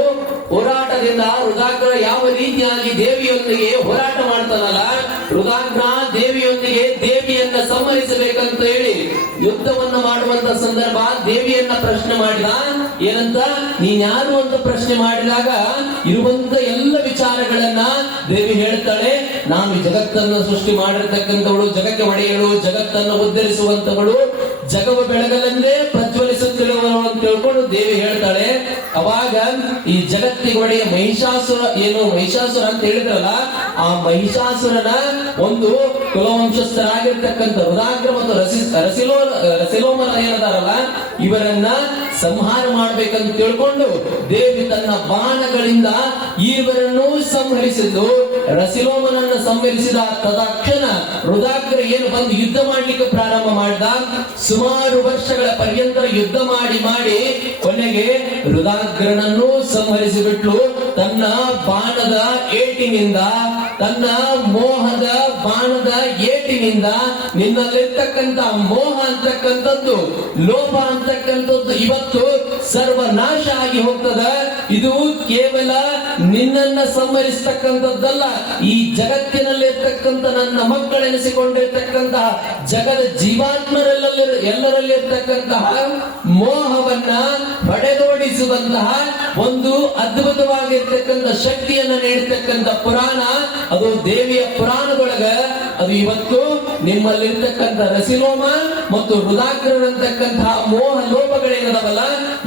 ಹೋರಾಟದಿಂದ, ರುದಾಗ್ರ ಯಾವ ರೀತಿಯಾಗಿ ದೇವಿಯೊಂದಿಗೆ ಹೋರಾಟ ಮಾಡ್ತಾನಲ್ಲ, ರುದಾಗ್ರ ದೇವಿಯೊಂದಿಗೆ ದೇವಿಯನ್ನ ಸಂಹರಿಸಬೇಕಂತ ಹೇಳಿ ಯುದ್ಧವನ್ನ ಮಾಡುವಂತ ಸಂದರ್ಭ ದೇವಿಯನ್ನ ಪ್ರಶ್ನೆ ಮಾಡಿದ. ಏನಂತ, ನೀನ್ ಯಾರು ಅಂತ ಪ್ರಶ್ನೆ ಮಾಡಿದಾಗ ಇರುವಂತ ಎಲ್ಲ ವಿಚಾರಗಳನ್ನ ದೇವಿ ಹೇಳ್ತಾಳೆ. ನಾನು ಜಗತ್ತನ್ನು ಸೃಷ್ಟಿ ಮಾಡಿರ್ತಕ್ಕಂಥವಳು, ಜಗಕ್ಕೆ ಒಡೆಯಳು, ಜಗತ್ತನ್ನು ಉದ್ಧರಿಸುವಂತವಳು, ಜಗವ ಬೆಳಗಲೆಂದೇ ಪ್ರಜ್ವಲಿಸುತ್ತಿರುವವಳು ಅಂತ ತಿಳ್ಕೊಂಡು ದೇವಿ ಹೇಳ್ತಾಳೆ. ಅವಾಗ ಈ ಜಗತ್ತಿಗೆ ಒಡೆಯ ಮಹಿಷಾಸುರ, ಏನು ಮಹಿಷಾಸುರ ಅಂತ ಹೇಳಿದ್ರಲ್ಲ, ಆ ಮಹಿಷಾಸುರನ ಒಂದು ಕುಲವಂಶಸ್ಥರಾಗಿರ್ತಕ್ಕಂಥ ರುದಾಗ್ರ ಮತ್ತು ರಸಿಲೋಮನ ಏನದಾರಲ್ಲ, ಇವರನ್ನ ಸಂಹಾರ ಮಾಡ್ಬೇಕಂತ ತಿಳ್ಕೊಂಡು ದೇವಿ ತನ್ನ ಬಾಣಗಳಿಂದ ಇವರನ್ನು ಸಂಹರಿಸಿದ್ದು. ರಸಿಲೋಮನನ್ನು ಸಂಹರಿಸಿದ ತದಾಕ್ಷಣ ರುದಾಗ್ರ ಏನು ಬಂದು ಯುದ್ಧ ಮಾಡ್ಲಿಕ್ಕೆ ಪ್ರಾರಂಭ ಮಾಡಿದ. ಸುಮಾರು ವರ್ಷಗಳ ಪರ್ಯಂತ ಯುದ್ಧ ಮಾಡಿ ಮಾಡಿ ಕೊನೆಗೆ ರುದಾಗ್ರನನ್ನು ಸಂಹರಿಸಿಬಿಟ್ಲು. ತನ್ನ ಬಾಣದ ಏಟಿನಿಂದ, ತನ್ನ ಮೋಹದ ಬಾಣದ ಏಟಿನಿಂದ ನಿನ್ನಲ್ಲಿರ್ತಕ್ಕಂಥ ಮೋಹ ಅಂತಕ್ಕಂಥದ್ದು, ಲೋಭ ಅಂತಕ್ಕಂಥದ್ದು ಇವತ್ತು ಇವತ್ತು ಸರ್ವನಾಶ ಆಗಿ ಹೋಗ್ತದ. ಇದು ಕೇವಲ ನಿನ್ನನ್ನ ಸಂಹರಿಸತಕ್ಕಂಥದ್ದಲ್ಲ, ಈ ಜಗತ್ತಿನಲ್ಲಿರ್ತಕ್ಕಂಥ ನನ್ನ ಮಕ್ಕಳೆನಿಸಿಕೊಂಡಿರ್ತಕ್ಕಂತಹ ಜಗದ ಎಲ್ಲರಲ್ಲಿರ್ತಕ್ಕಂತಹ ಮೋಹವನ್ನ ಹೊಡೆದೋಡಿಸುವಂತಹ ಒಂದು ಅದ್ಭುತವಾಗಿರ್ತಕ್ಕಂಥ ಶಕ್ತಿಯನ್ನ ನೀಡತಕ್ಕಂಥ ಪುರಾಣ ಅದು ದೇವಿಯ ಪುರಾಣದೊಳಗ. ಅದು ಇವತ್ತು ನಿಮ್ಮಲ್ಲಿರ್ತಕ್ಕಂಥ ರಸಿಲೋಮ ಮತ್ತು ಹೃದಾಗ್ರಂತಕ್ಕಂತಹ ಮೋಹ ಲೋಪಗಳೇನದವಲ್ಲ,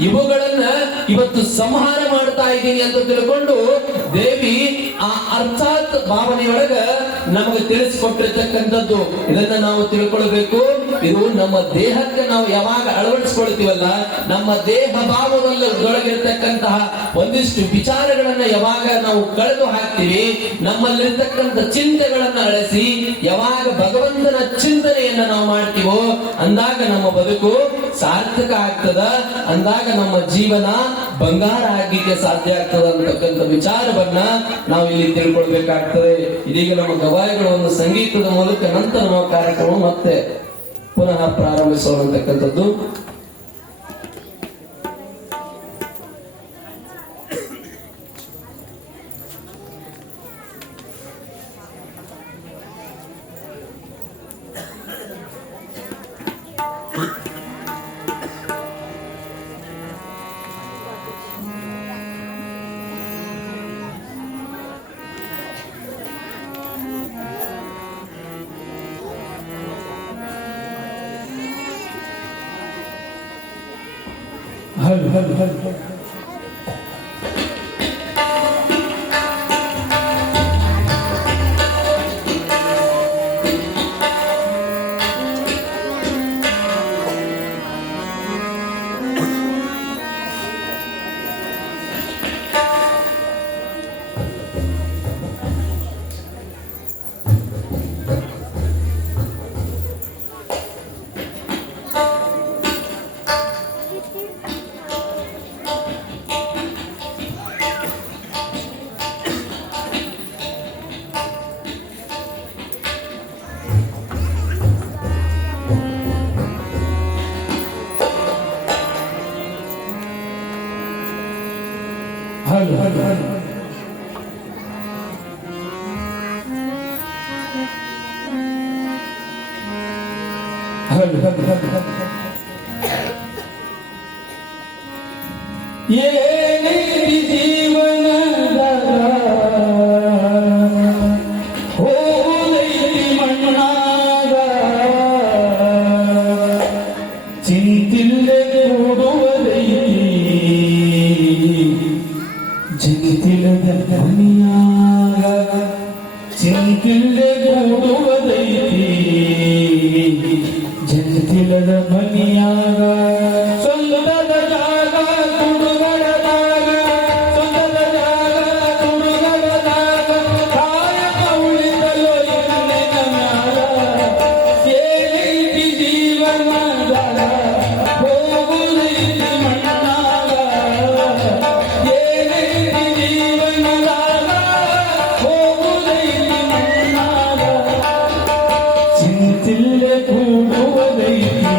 ಇವುಗಳನ್ನ ಇವತ್ತು ಸಂಹಾರ ಮಾಡ್ತಾ ಇದ್ದೀನಿ ಅಂತ ತಿಳ್ಕೊಂಡು ದೇವಿ ಆ ಅರ್ಥಾತ್ ಭಾವನೆಯೊಳಗ ನಮಗೆ ತಿಳಿಸಿಕೊಟ್ಟಿರ್ತಕ್ಕಂಥದ್ದು. ಇದನ್ನ ನಾವು ತಿಳ್ಕೊಳ್ಬೇಕು. ಇದು ನಮ್ಮ ದೇಹಕ್ಕೆ ನಾವು ಯಾವಾಗ ಅಳವಡಿಸ್ಕೊಳ್ತೀವಲ್ಲ, ನಮ್ಮ ದೇಹ ಭಾವದೊಳಗಿರ್ತಕ್ಕಂತಹ ಒಂದಿಷ್ಟು ವಿಚಾರಗಳನ್ನ ಯಾವಾಗ ನಾವು ಕಳೆದು ಹಾಕ್ತೀವಿ, ನಮ್ಮಲ್ಲಿರ್ತಕ್ಕಂಥ ಚಿಂತೆಗಳನ್ನ ಅಳಿಸಿ ಯಾವಾಗ ಭಗವಂತನ ಚಿಂತನೆಯನ್ನ ನಾವು ಮಾಡ್ತೀವೋ ಅಂದಾಗ ನಮ್ಮ ಬದುಕು ಸಾರ್ಥಕ ಆಗ್ತದ, ಅಂದಾಗ ನಮ್ಮ ಜೀವನ ಬಂಗಾರ ಆಗ್ಲಿಕ್ಕೆ ಸಾಧ್ಯ ಆಗ್ತದ ಅಂತಕ್ಕಂಥ ವಿಚಾರವನ್ನ ನಾವು ಇಲ್ಲಿ ತಿಳ್ಕೊಳ್ಬೇಕಾಗ್ತದೆ. ಇದೀಗ ನಮ್ಮ ಗವಾಯಿಗಳು ಒಂದು ಸಂಗೀತದ ಮೂಲಕ ನಂತರ ನಾವು ಕಾರ್ಯಕ್ರಮ ಮತ್ತೆ ಪುನಃ ಪ್ರಾರಂಭಿಸೋಣಂತಕ್ಕಂಥದ್ದು. हल हल हल हल हल हल हल हल हल हल ये जीवन हो मಣ್ಣಾಗ ಚಿಂತಿಲ್ಲೆ ಜಗತ್ತಿಲದ ಧ್ವನಿಯಾಗ ಚಿಂತಿಲ್ಲೆ ಕೂಡುವುದೈತಿ ಜಗತ್ತಿಲದ ಧ್ವನಿಯಾಗ ಸ್ವಂತದ ಜಾಗ ತುಡುಗಡದಾಗ ಸ್ವಂತದ ಜಾಗ ತುಡುಗಡದಾಗ ಕಾಯಕ ಉಳಿದಲು ಕಣ್ಣಿನ ಮ್ಯಾಲ ಏನೈತಿ ಜೀವನದಾಗ ಹೋಗುದೈತಿ ಮಣ್ಣಾಗ ಚಿಂತಿಲ್ಲೆ ಕೂಡುವುದೈತಿ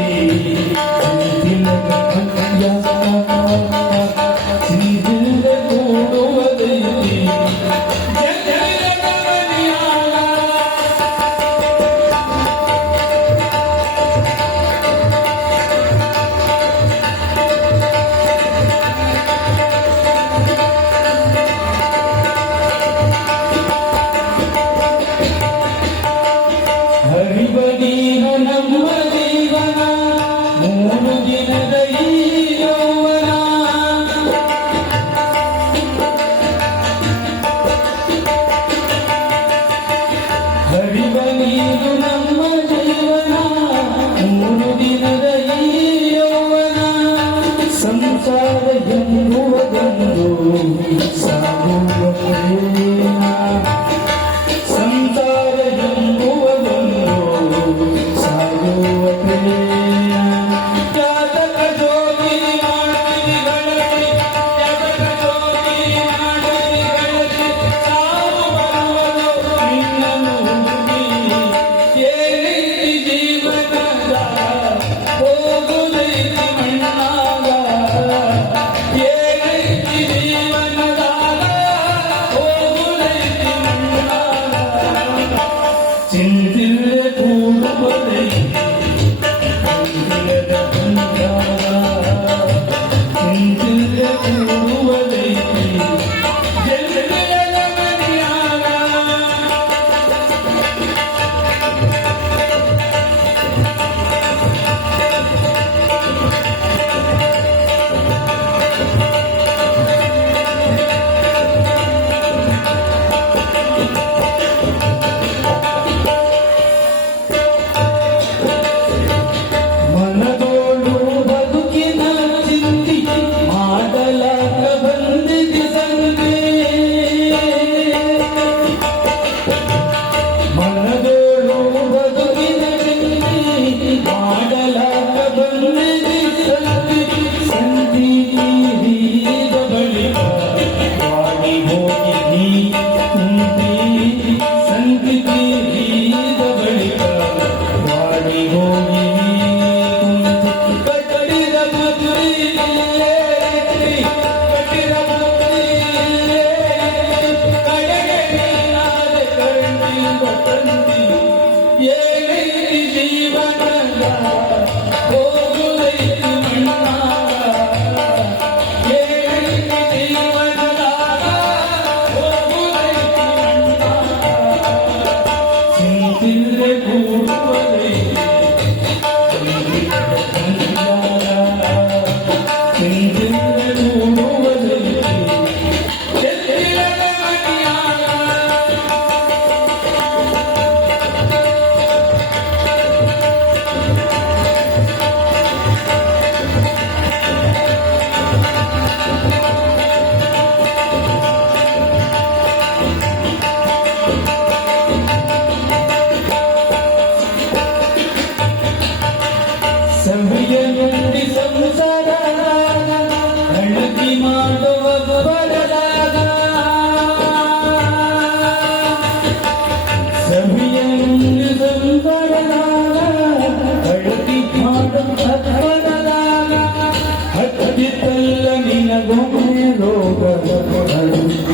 ರೋಗ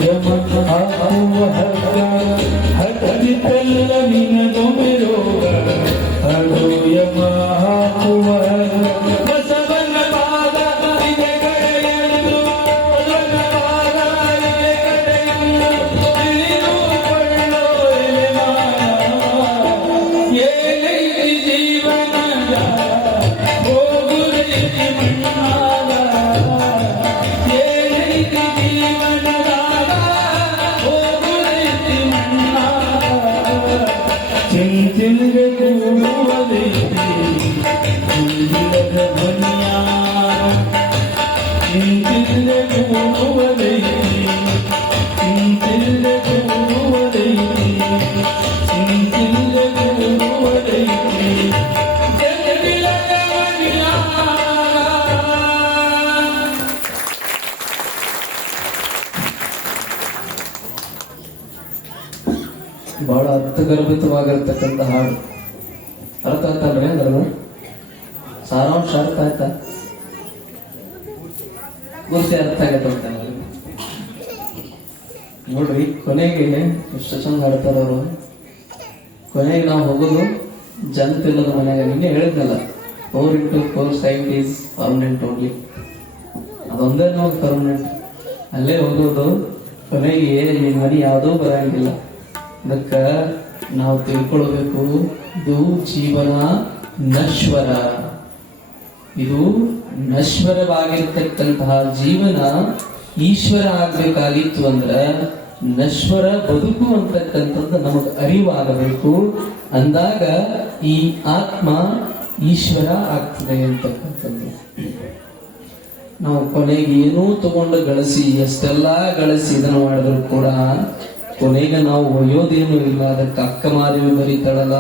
ಯಮನ ಹಾಕುವ ಹಗ್ಗ ಹತ್ತಿದ್ದೆಲ್ಲ ನಿನಗೊಮ್ಮೆ ರೋಗ ಅದು ಯಮ ಹಾಕುವ ಹಗ್ಗ ಬಸವನ ಪಾದ ಇದೆ ಕಡೆಯೆಂದು ಬಸವನ ಪಾದ ಇದೆ ಕಡೆಯೆಂದು ತಿಳಿದುಕೊಳ್ಳೋ ಎಲೆಮಾನ ಏಲೈತಿ ಜೀವನದ ಹೋಗುಲೈತಿ ಮಣ್ಣಾಗ ಏಲೈತಿ ಜೀವನದಾಗ ಹೋಗುಲೈತಿ ಮಣ್ಣಾಗ ಚಿಂತಿಲ್ಗೆ ಕೂಡುವುದೈತಿ ಚಿಂತಿಲ್ಲದ ಮನಿಯಾಗ ಚಿಂತಿಲ್ಲೆ ಕೂಡುವುದೈತಿ ಚಿಂತಿಲ್ಲೆ ಕೂಡುವುದೈತಿ ಚಿಂತಿಲ್ಲೆ ಕೂಡುವುದೈತಿ ಜಗದಿಲ್ಲದ ಮನಿಯಾಗ. ಬಹಳ ಅರ್ಥಗರ್ಭಿತವಾಗಿರ್ತಕ್ಕಂಥ ಹಾಡು. ಅರ್ಥ ಆಯ್ತಲ್ರಿ ಅದ್ರದ್ದು ಸಾರಾಂಶ ಅರ್ಥ ಆಯ್ತಾ? ಪೂರ್ತಿ ಅರ್ಥ ಆಗತ್ತ ನೋಡ್ರಿ. ಕೊನೆಗೆ ಎಷ್ಟು ಚಂದ ಹಾಡ್ತಾರ ಅವರು. ಕೊನೆಗೆ ನಾವು ಹೋಗೋದು ಜನತಿಲ್ಲದ ಮನೆಯಾಗ. ನಿನ್ನೆ ಹೇಳಿದ್ನಲ್ಲ 4x4 site is permanent only. ಅದೊಂದೇ ನಾವು ಪರ್ಮನೆಂಟ್. ಅಲ್ಲೇ ಹೋಗೋದು. ಕೊನೆಗೆ ಈ ಮನೆ ಯಾವುದೋ ಬರಂಗಿಲ್ಲ. ಅದಕ್ಕ ನಾವು ತಿಳ್ಕೊಳ್ಬೇಕು, ಇದು ಜೀವನ ನಶ್ವರ. ಇದು ನಶ್ವರವಾಗಿರ್ತಕ್ಕಂತಹ ಜೀವನ ಈಶ್ವರ ಆಗ್ಬೇಕಾಗಿತ್ತು ಅಂದ್ರ ನಶ್ವರ ಬದುಕು ಅಂತಕ್ಕಂಥದ್ದು ನಮಗ ಅರಿವಾಗಬೇಕು. ಅಂದಾಗ ಈ ಆತ್ಮ ಈಶ್ವರ ಆಗ್ತದೆ ಅಂತಕ್ಕಂಥದ್ದು. ನಾವು ಕೊನೆಗೆ ಏನೂ ತಗೊಂಡು ಗಳಿಸಿ ಎಷ್ಟೆಲ್ಲಾ ಗಳಿಸಿ ಇದನ್ನು ಮಾಡಿದ್ರು ಕೂಡ ಕೊನೆಗೆ ನಾವು ಒಯ್ಯೋದೇನು ಇಲ್ಲ. ಅದಕ್ಕೆ ಅಕ್ಕ ಮಾರಿಯು ಬರೀತಾಳಲ್ಲ,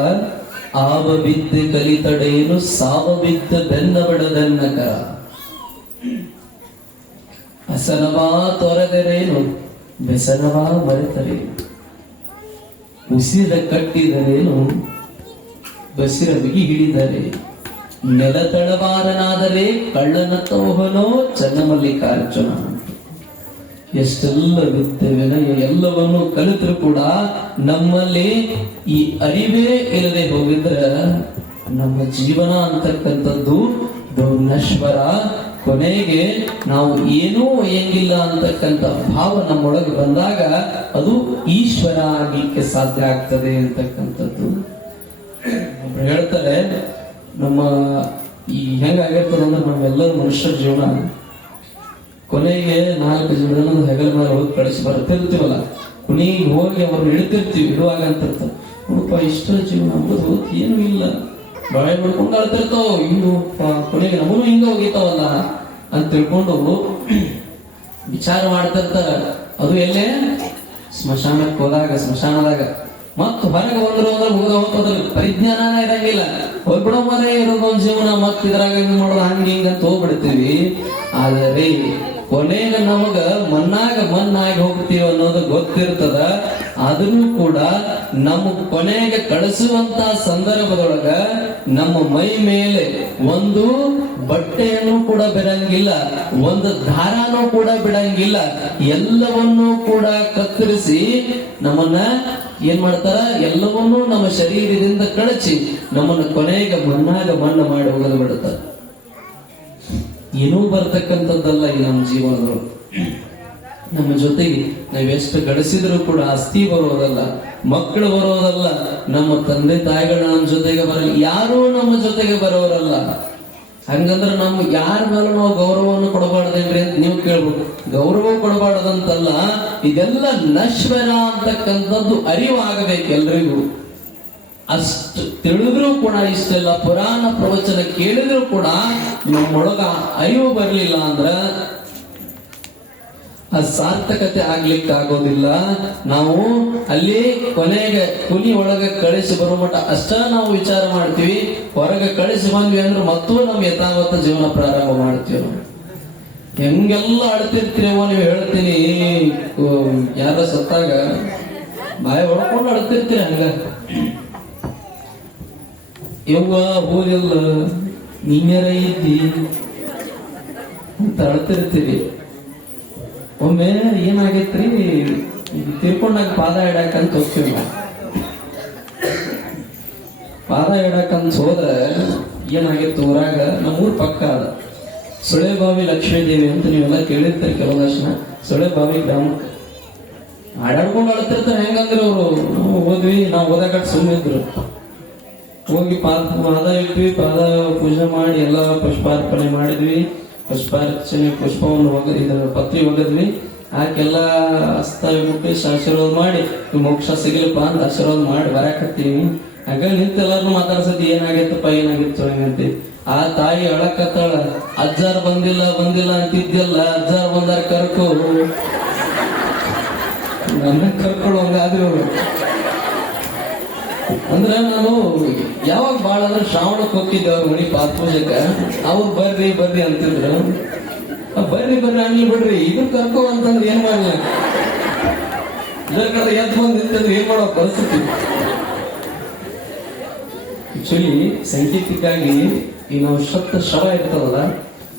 ಆವ ಬಿದ್ದೆ ಕಲಿತಡೇನು ಸಾವ ಬಿದ್ದ ಬೆನ್ನ ಬಡದನ್ನಕ ಹಸನವಾ ತೊರೆದರೇನು ಬೆಸನವಾ ಮರೆತರೇನು ಉಸಿರ ಕಟ್ಟಿದರೇನು ಬಸಿರ ಬಿಗಿ ಹಿಡಿದರೆ ನೆಲ ತಳಬಾರನಾದರೆ ಕಳ್ಳನ ತೋಹನೋ ಚನ್ನಮಲ್ಲಿಕಾರ್ಜುನ. ಎಷ್ಟೆಲ್ಲ ವಿದ್ಯೆ ವಿನಯ ಎಲ್ಲವನ್ನು ಕಲಿತರು ಕೂಡ ನಮ್ಮಲ್ಲಿ ಈ ಅರಿವೇ ಇಲ್ಲದೆ ಹೋಗಿದ್ರ ನಮ್ಮ ಜೀವನ ಅಂತಕ್ಕಂಥದ್ದು ನಶ್ವರ. ಕೊನೆಗೆ ನಾವು ಏನೂ ಒಯ್ಯಂಗಿಲ್ಲ ಅಂತಕ್ಕಂಥ ಭಾವ ನಮ್ಮೊಳಗೆ ಬಂದಾಗ ಅದು ಈಶ್ವರ ಆಗಲಿಕ್ಕೆ ಸಾಧ್ಯ ಆಗ್ತದೆ ಅಂತಕ್ಕಂಥದ್ದು. ಒಬ್ರು ಹೇಳ್ತಾರೆ, ನಮ್ಮ ಈ ಹೆಂಗಾಗಿರ್ತದೆ ಅಂದ್ರೆ ನಮ್ಮೆಲ್ಲರ ಮನುಷ್ಯರ ಜೀವನ ಕೊನೆಗೆ 4 ಜನ ಹೆಗಲ ಮೇಲೆ ಹೋಗಿ ಕಳಿಸಿ ಬರ್ತಿರ್ತೀವಲ್ಲ, ಕೊನೆಗೆ ಹೋಗಿ ಅವ್ರು ಇಡ್ತಿರ್ತೀವಿ. ಇಡುವಾಗ ಅಂತಿರ್ತಾವ, ನೋಡಪ್ಪ ಇಷ್ಟ ಜೀವನ ಅಂಬುದು ಏನು ಇಲ್ಲ, ಬಾಳೆ ಮಾಡ್ಕೊಂಡು ಆಳ್ತಿರ್ತಾವ, ಇನ್ನು ಕೊನೆಗೆ ನಮಗೂ ಹಿಂಗ ಹೋಗಿತಾವಲ್ಲ ಅಂತ ತಿಳ್ಕೊಂಡು ವಿಚಾರ ಮಾಡ್ತಿರ್ತಾರ. ಅದು ಎಲ್ಲೇ ಸ್ಮಶಾನಕ್ಕೆ ಹೋದಾಗ, ಸ್ಮಶಾನದಾಗ ಮತ್ ಹೊರಗೆ ಬಂದ್ರು ಅಂದ್ರೆ ಮುಗಿದ ಹೋಗ್ತದ್ರಲ್ಲಿ ಪರಿಜ್ಞಾನನೇ ಇರಂಗಿಲ್ಲ. ಹೋಗ್ಬಿಡೋ ಮರೇ ಇರೋದೊಂದು ಜೀವನ, ಮತ್ ಇದ್ರಾಗ ಮಾಡೋದು ಹಂಗ ಹಿಂಗಂತ ಹೋಗ್ಬಿಡ್ತೀವಿ. ಆದರೆ ಕೊನೆಗೆ ನಮಗ ಮಣ್ಣಾಗ ಮಣ್ಣಾಗಿ ಹೋಗ್ತೀವಿ ಅನ್ನೋದು ಗೊತ್ತಿರ್ತದ. ಆದ್ರೂ ಕೂಡ ನಮ್ಮ ಕೊನೆಗೆ ಕಳಿಸುವಂತ ಸಂದರ್ಭದೊಳಗ ನಮ್ಮ ಮೈ ಮೇಲೆ ಒಂದು ಬಟ್ಟೆಯನ್ನು ಕೂಡ ಬಿಡಂಗಿಲ್ಲ, ಒಂದು ದಾರನೂ ಕೂಡ ಬಿಡಂಗಿಲ್ಲ. ಎಲ್ಲವನ್ನೂ ಕೂಡ ಕತ್ತರಿಸಿ ನಮ್ಮನ್ನ ಏನ್ ಮಾಡ್ತಾರ, ಎಲ್ಲವನ್ನೂ ನಮ್ಮ ಶರೀರದಿಂದ ಕಳಚಿ ನಮ್ಮನ್ನ ಕೊನೆಗೆ ಮಣ್ಣಾಗ ಮಣ್ಣು ಮಾಡಿ ಹೋಗಲು ಬಿಡುತ್ತಾರೆ. ಏನೂ ಬರ್ತಕ್ಕಂಥದ್ದಲ್ಲ ಈ ನಮ್ಮ ಜೀವನದೊಳಗೆ. ನಮ್ಮ ಜೊತೆಗೆ ನಾವೆಷ್ಟು ಗಳಿಸಿದ್ರು ಕೂಡ ಆಸ್ತಿ ಬರೋದಲ್ಲ, ಮಕ್ಕಳು ಬರೋದಲ್ಲ, ನಮ್ಮ ತಂದೆ ತಾಯಿಗಳು ನಮ್ಮ ಜೊತೆಗೆ ಬರಲ್ಲ, ಯಾರೂ ನಮ್ಮ ಜೊತೆಗೆ ಬರೋರಲ್ಲ. ಹಂಗಂದ್ರೆ ನಮ್ಗೆ ಯಾರ ಮೇಲೆ ನಾವು ಗೌರವವನ್ನು ಕೊಡಬಾರ್ದೇನ್ರಿ ಅಂತ ನೀವು ಕೇಳ್ಬೋದು. ಗೌರವ ಕೊಡಬಾರ್ದಂತಲ್ಲ, ಇದೆಲ್ಲ ನಶ್ವರ ಅಂತಕ್ಕಂಥದ್ದು ಅರಿವಾಗಬೇಕು ಎಲ್ರಿಗೂ. ಅಷ್ಟು ತಿಳಿದ್ರೂ ಕೂಡ, ಇಷ್ಟೆಲ್ಲ ಪುರಾಣ ಪ್ರವಚನ ಕೇಳಿದ್ರು ಕೂಡ ನಮ್ಮೊಳಗ ಅರಿವು ಬರಲಿಲ್ಲ ಅಂದ್ರ ಅದು ಸಾರ್ಥಕತೆ ಆಗ್ಲಿಕ್ಕೆ ಆಗೋದಿಲ್ಲ. ನಾವು ಅಲ್ಲಿ ಕೊನೆಗೆ ಕುನಿ ಒಳಗೆ ಕಳಿಸಿ ಬರೋ ಮಟ್ಟ ಅಷ್ಟ ನಾವು ವಿಚಾರ ಮಾಡ್ತೀವಿ. ಹೊರಗೆ ಕಳಿಸಿ ಬಂದ್ವಿ ಅಂದ್ರೆ ಮತ್ತೂ ನಮ್ ಯಥಾವತ್ತ ಜೀವನ ಪ್ರಾರಂಭ ಮಾಡ್ತೀವಿ. ನಾವು ಹೆಂಗೆಲ್ಲ ಅಳ್ತಿರ್ತೀರೇವೋ ನೀವು ಹೇಳ್ತೀನಿ. ಯಾರ ಸತ್ತಾಗ ಬಾಯಿ ಹೊಡ್ಕೊಂಡು ಅಳ್ತಿರ್ತೀರಿ, ಹಂಗ ಯವ್ವ ಹೋಗಿಲ್ಲ ನೀನ್ಯಾರ ಇದ್ದಿ ಅಂತ ಅಳ್ತಿರ್ತೀರಿ. ಒಮ್ಮೆ ಏನಾಗೈತ್ರಿ, ತಿರ್ಕೊಂಡಾಗ ಪಾದ ಇಡಾಕಂತ ಹೋಗ್ತೀವಿ ನಾವು. ಪಾದ ಇಡಾಕಂತ ಹೋದ್ರೆ ಏನಾಗಿತ್ತು, ಊರಾಗ ನಮ್ಮೂರ್ ಪಕ್ಕ ಅದ ಸುಳೆಬಾವಿ ಲಕ್ಷ್ಮೀದೇವಿ ಅಂತ ನೀವೆಲ್ಲ ಕೇಳಿರ್ತೀರಿ ಕೆಲವದರ್ಶನ. ಸುಳೆಬಾವಿ ಗ್ರಾಮಕ್ಕೆ ಆಡಾಡ್ಕೊಂಡು ಅಳ್ತಿರ್ತಾರೆ. ಹೆಂಗಂದ್ರೆ ಅವರು ನಾವು ಓದಾಕ ಸುಮ್ಮನಿದ್ರು. ಹೋಗಿ ಪಾದ ಇಟ್ವಿ, ಪಾದ ಪೂಜೆ ಮಾಡಿ ಎಲ್ಲ ಪುಷ್ಪಾರ್ಪಣೆ ಮಾಡಿದ್ವಿ. ಪುಷ್ಪಾರ್ಚನೆ ಪುಷ್ಪವನ್ನು ಪತ್ರಿ ಒಗದ್ವಿ. ಆಕೆಲ್ಲ ಹಸ್ತ ಮುಟ್ಟಿ ಆಶೀರ್ವಾದ ಮಾಡಿ ಮೋಕ್ಷ ಸಿಗಲಪ್ಪ ಅಂತ ಆಶೀರ್ವಾದ ಮಾಡಿ ಬರಾಕತ್ತೀವಿ. ಆಗ ನಿಂತೆಲ್ಲಾರು ಮಾತಾಡ್ಸತಿ ಏನಾಗೈತಪ್ಪ ಏನಾಗಿತ್ತು ಹಂಗಂತಿ. ಆ ತಾಯಿ ಅಳಕತ್ತಾಳ, ಅಜ್ಜಾರ್ ಬಂದಿಲ್ಲ ಅಂತಿದ್ಯಲ್ಲ, ಅಜ್ಜಾರ್ ಬಂದಾರ ಕರ್ಕೋ, ನನ್ನ ಕರ್ಕೊಂಡು ಹಂಗಾದ್ರು. ಅಂದ್ರೆ ನಾನು ಯಾವಾಗ ಬಾಳ ಅಂದ್ರೆ ಶ್ರಾವಣಕ್ಕೆ ಹೋಗಿದ್ದೆ ಅವ್ರ ಮನಿ ಪಾದ ಪೂಜೆಕ. ಅವ್ರು ಬರ್ರಿ ಅಂತಿದ್ರು. ಬರ್ರಿ ಅನ್ಲಿ ಬಿಡ್ರಿ, ಇದು ಕರ್ಕೋ ಅಂತಂದ್ರೆ ಏನ್ ಮಾಡ್ಲಿ, ಇದರ ಕಡೆ ಎದ್ದು ಬಂದ್ ನಿಂತಂದ್ರೆ ಏನ್ ಮಾಡೋ ಪರಿಸ್ಥಿತಿ. ಆಕ್ಚುಲಿ ಸೈಂಟಿಫಿಕ್ ಆಗಿ ಈ ನಾವು ಶವ ಇರ್ತದಲ್ಲ,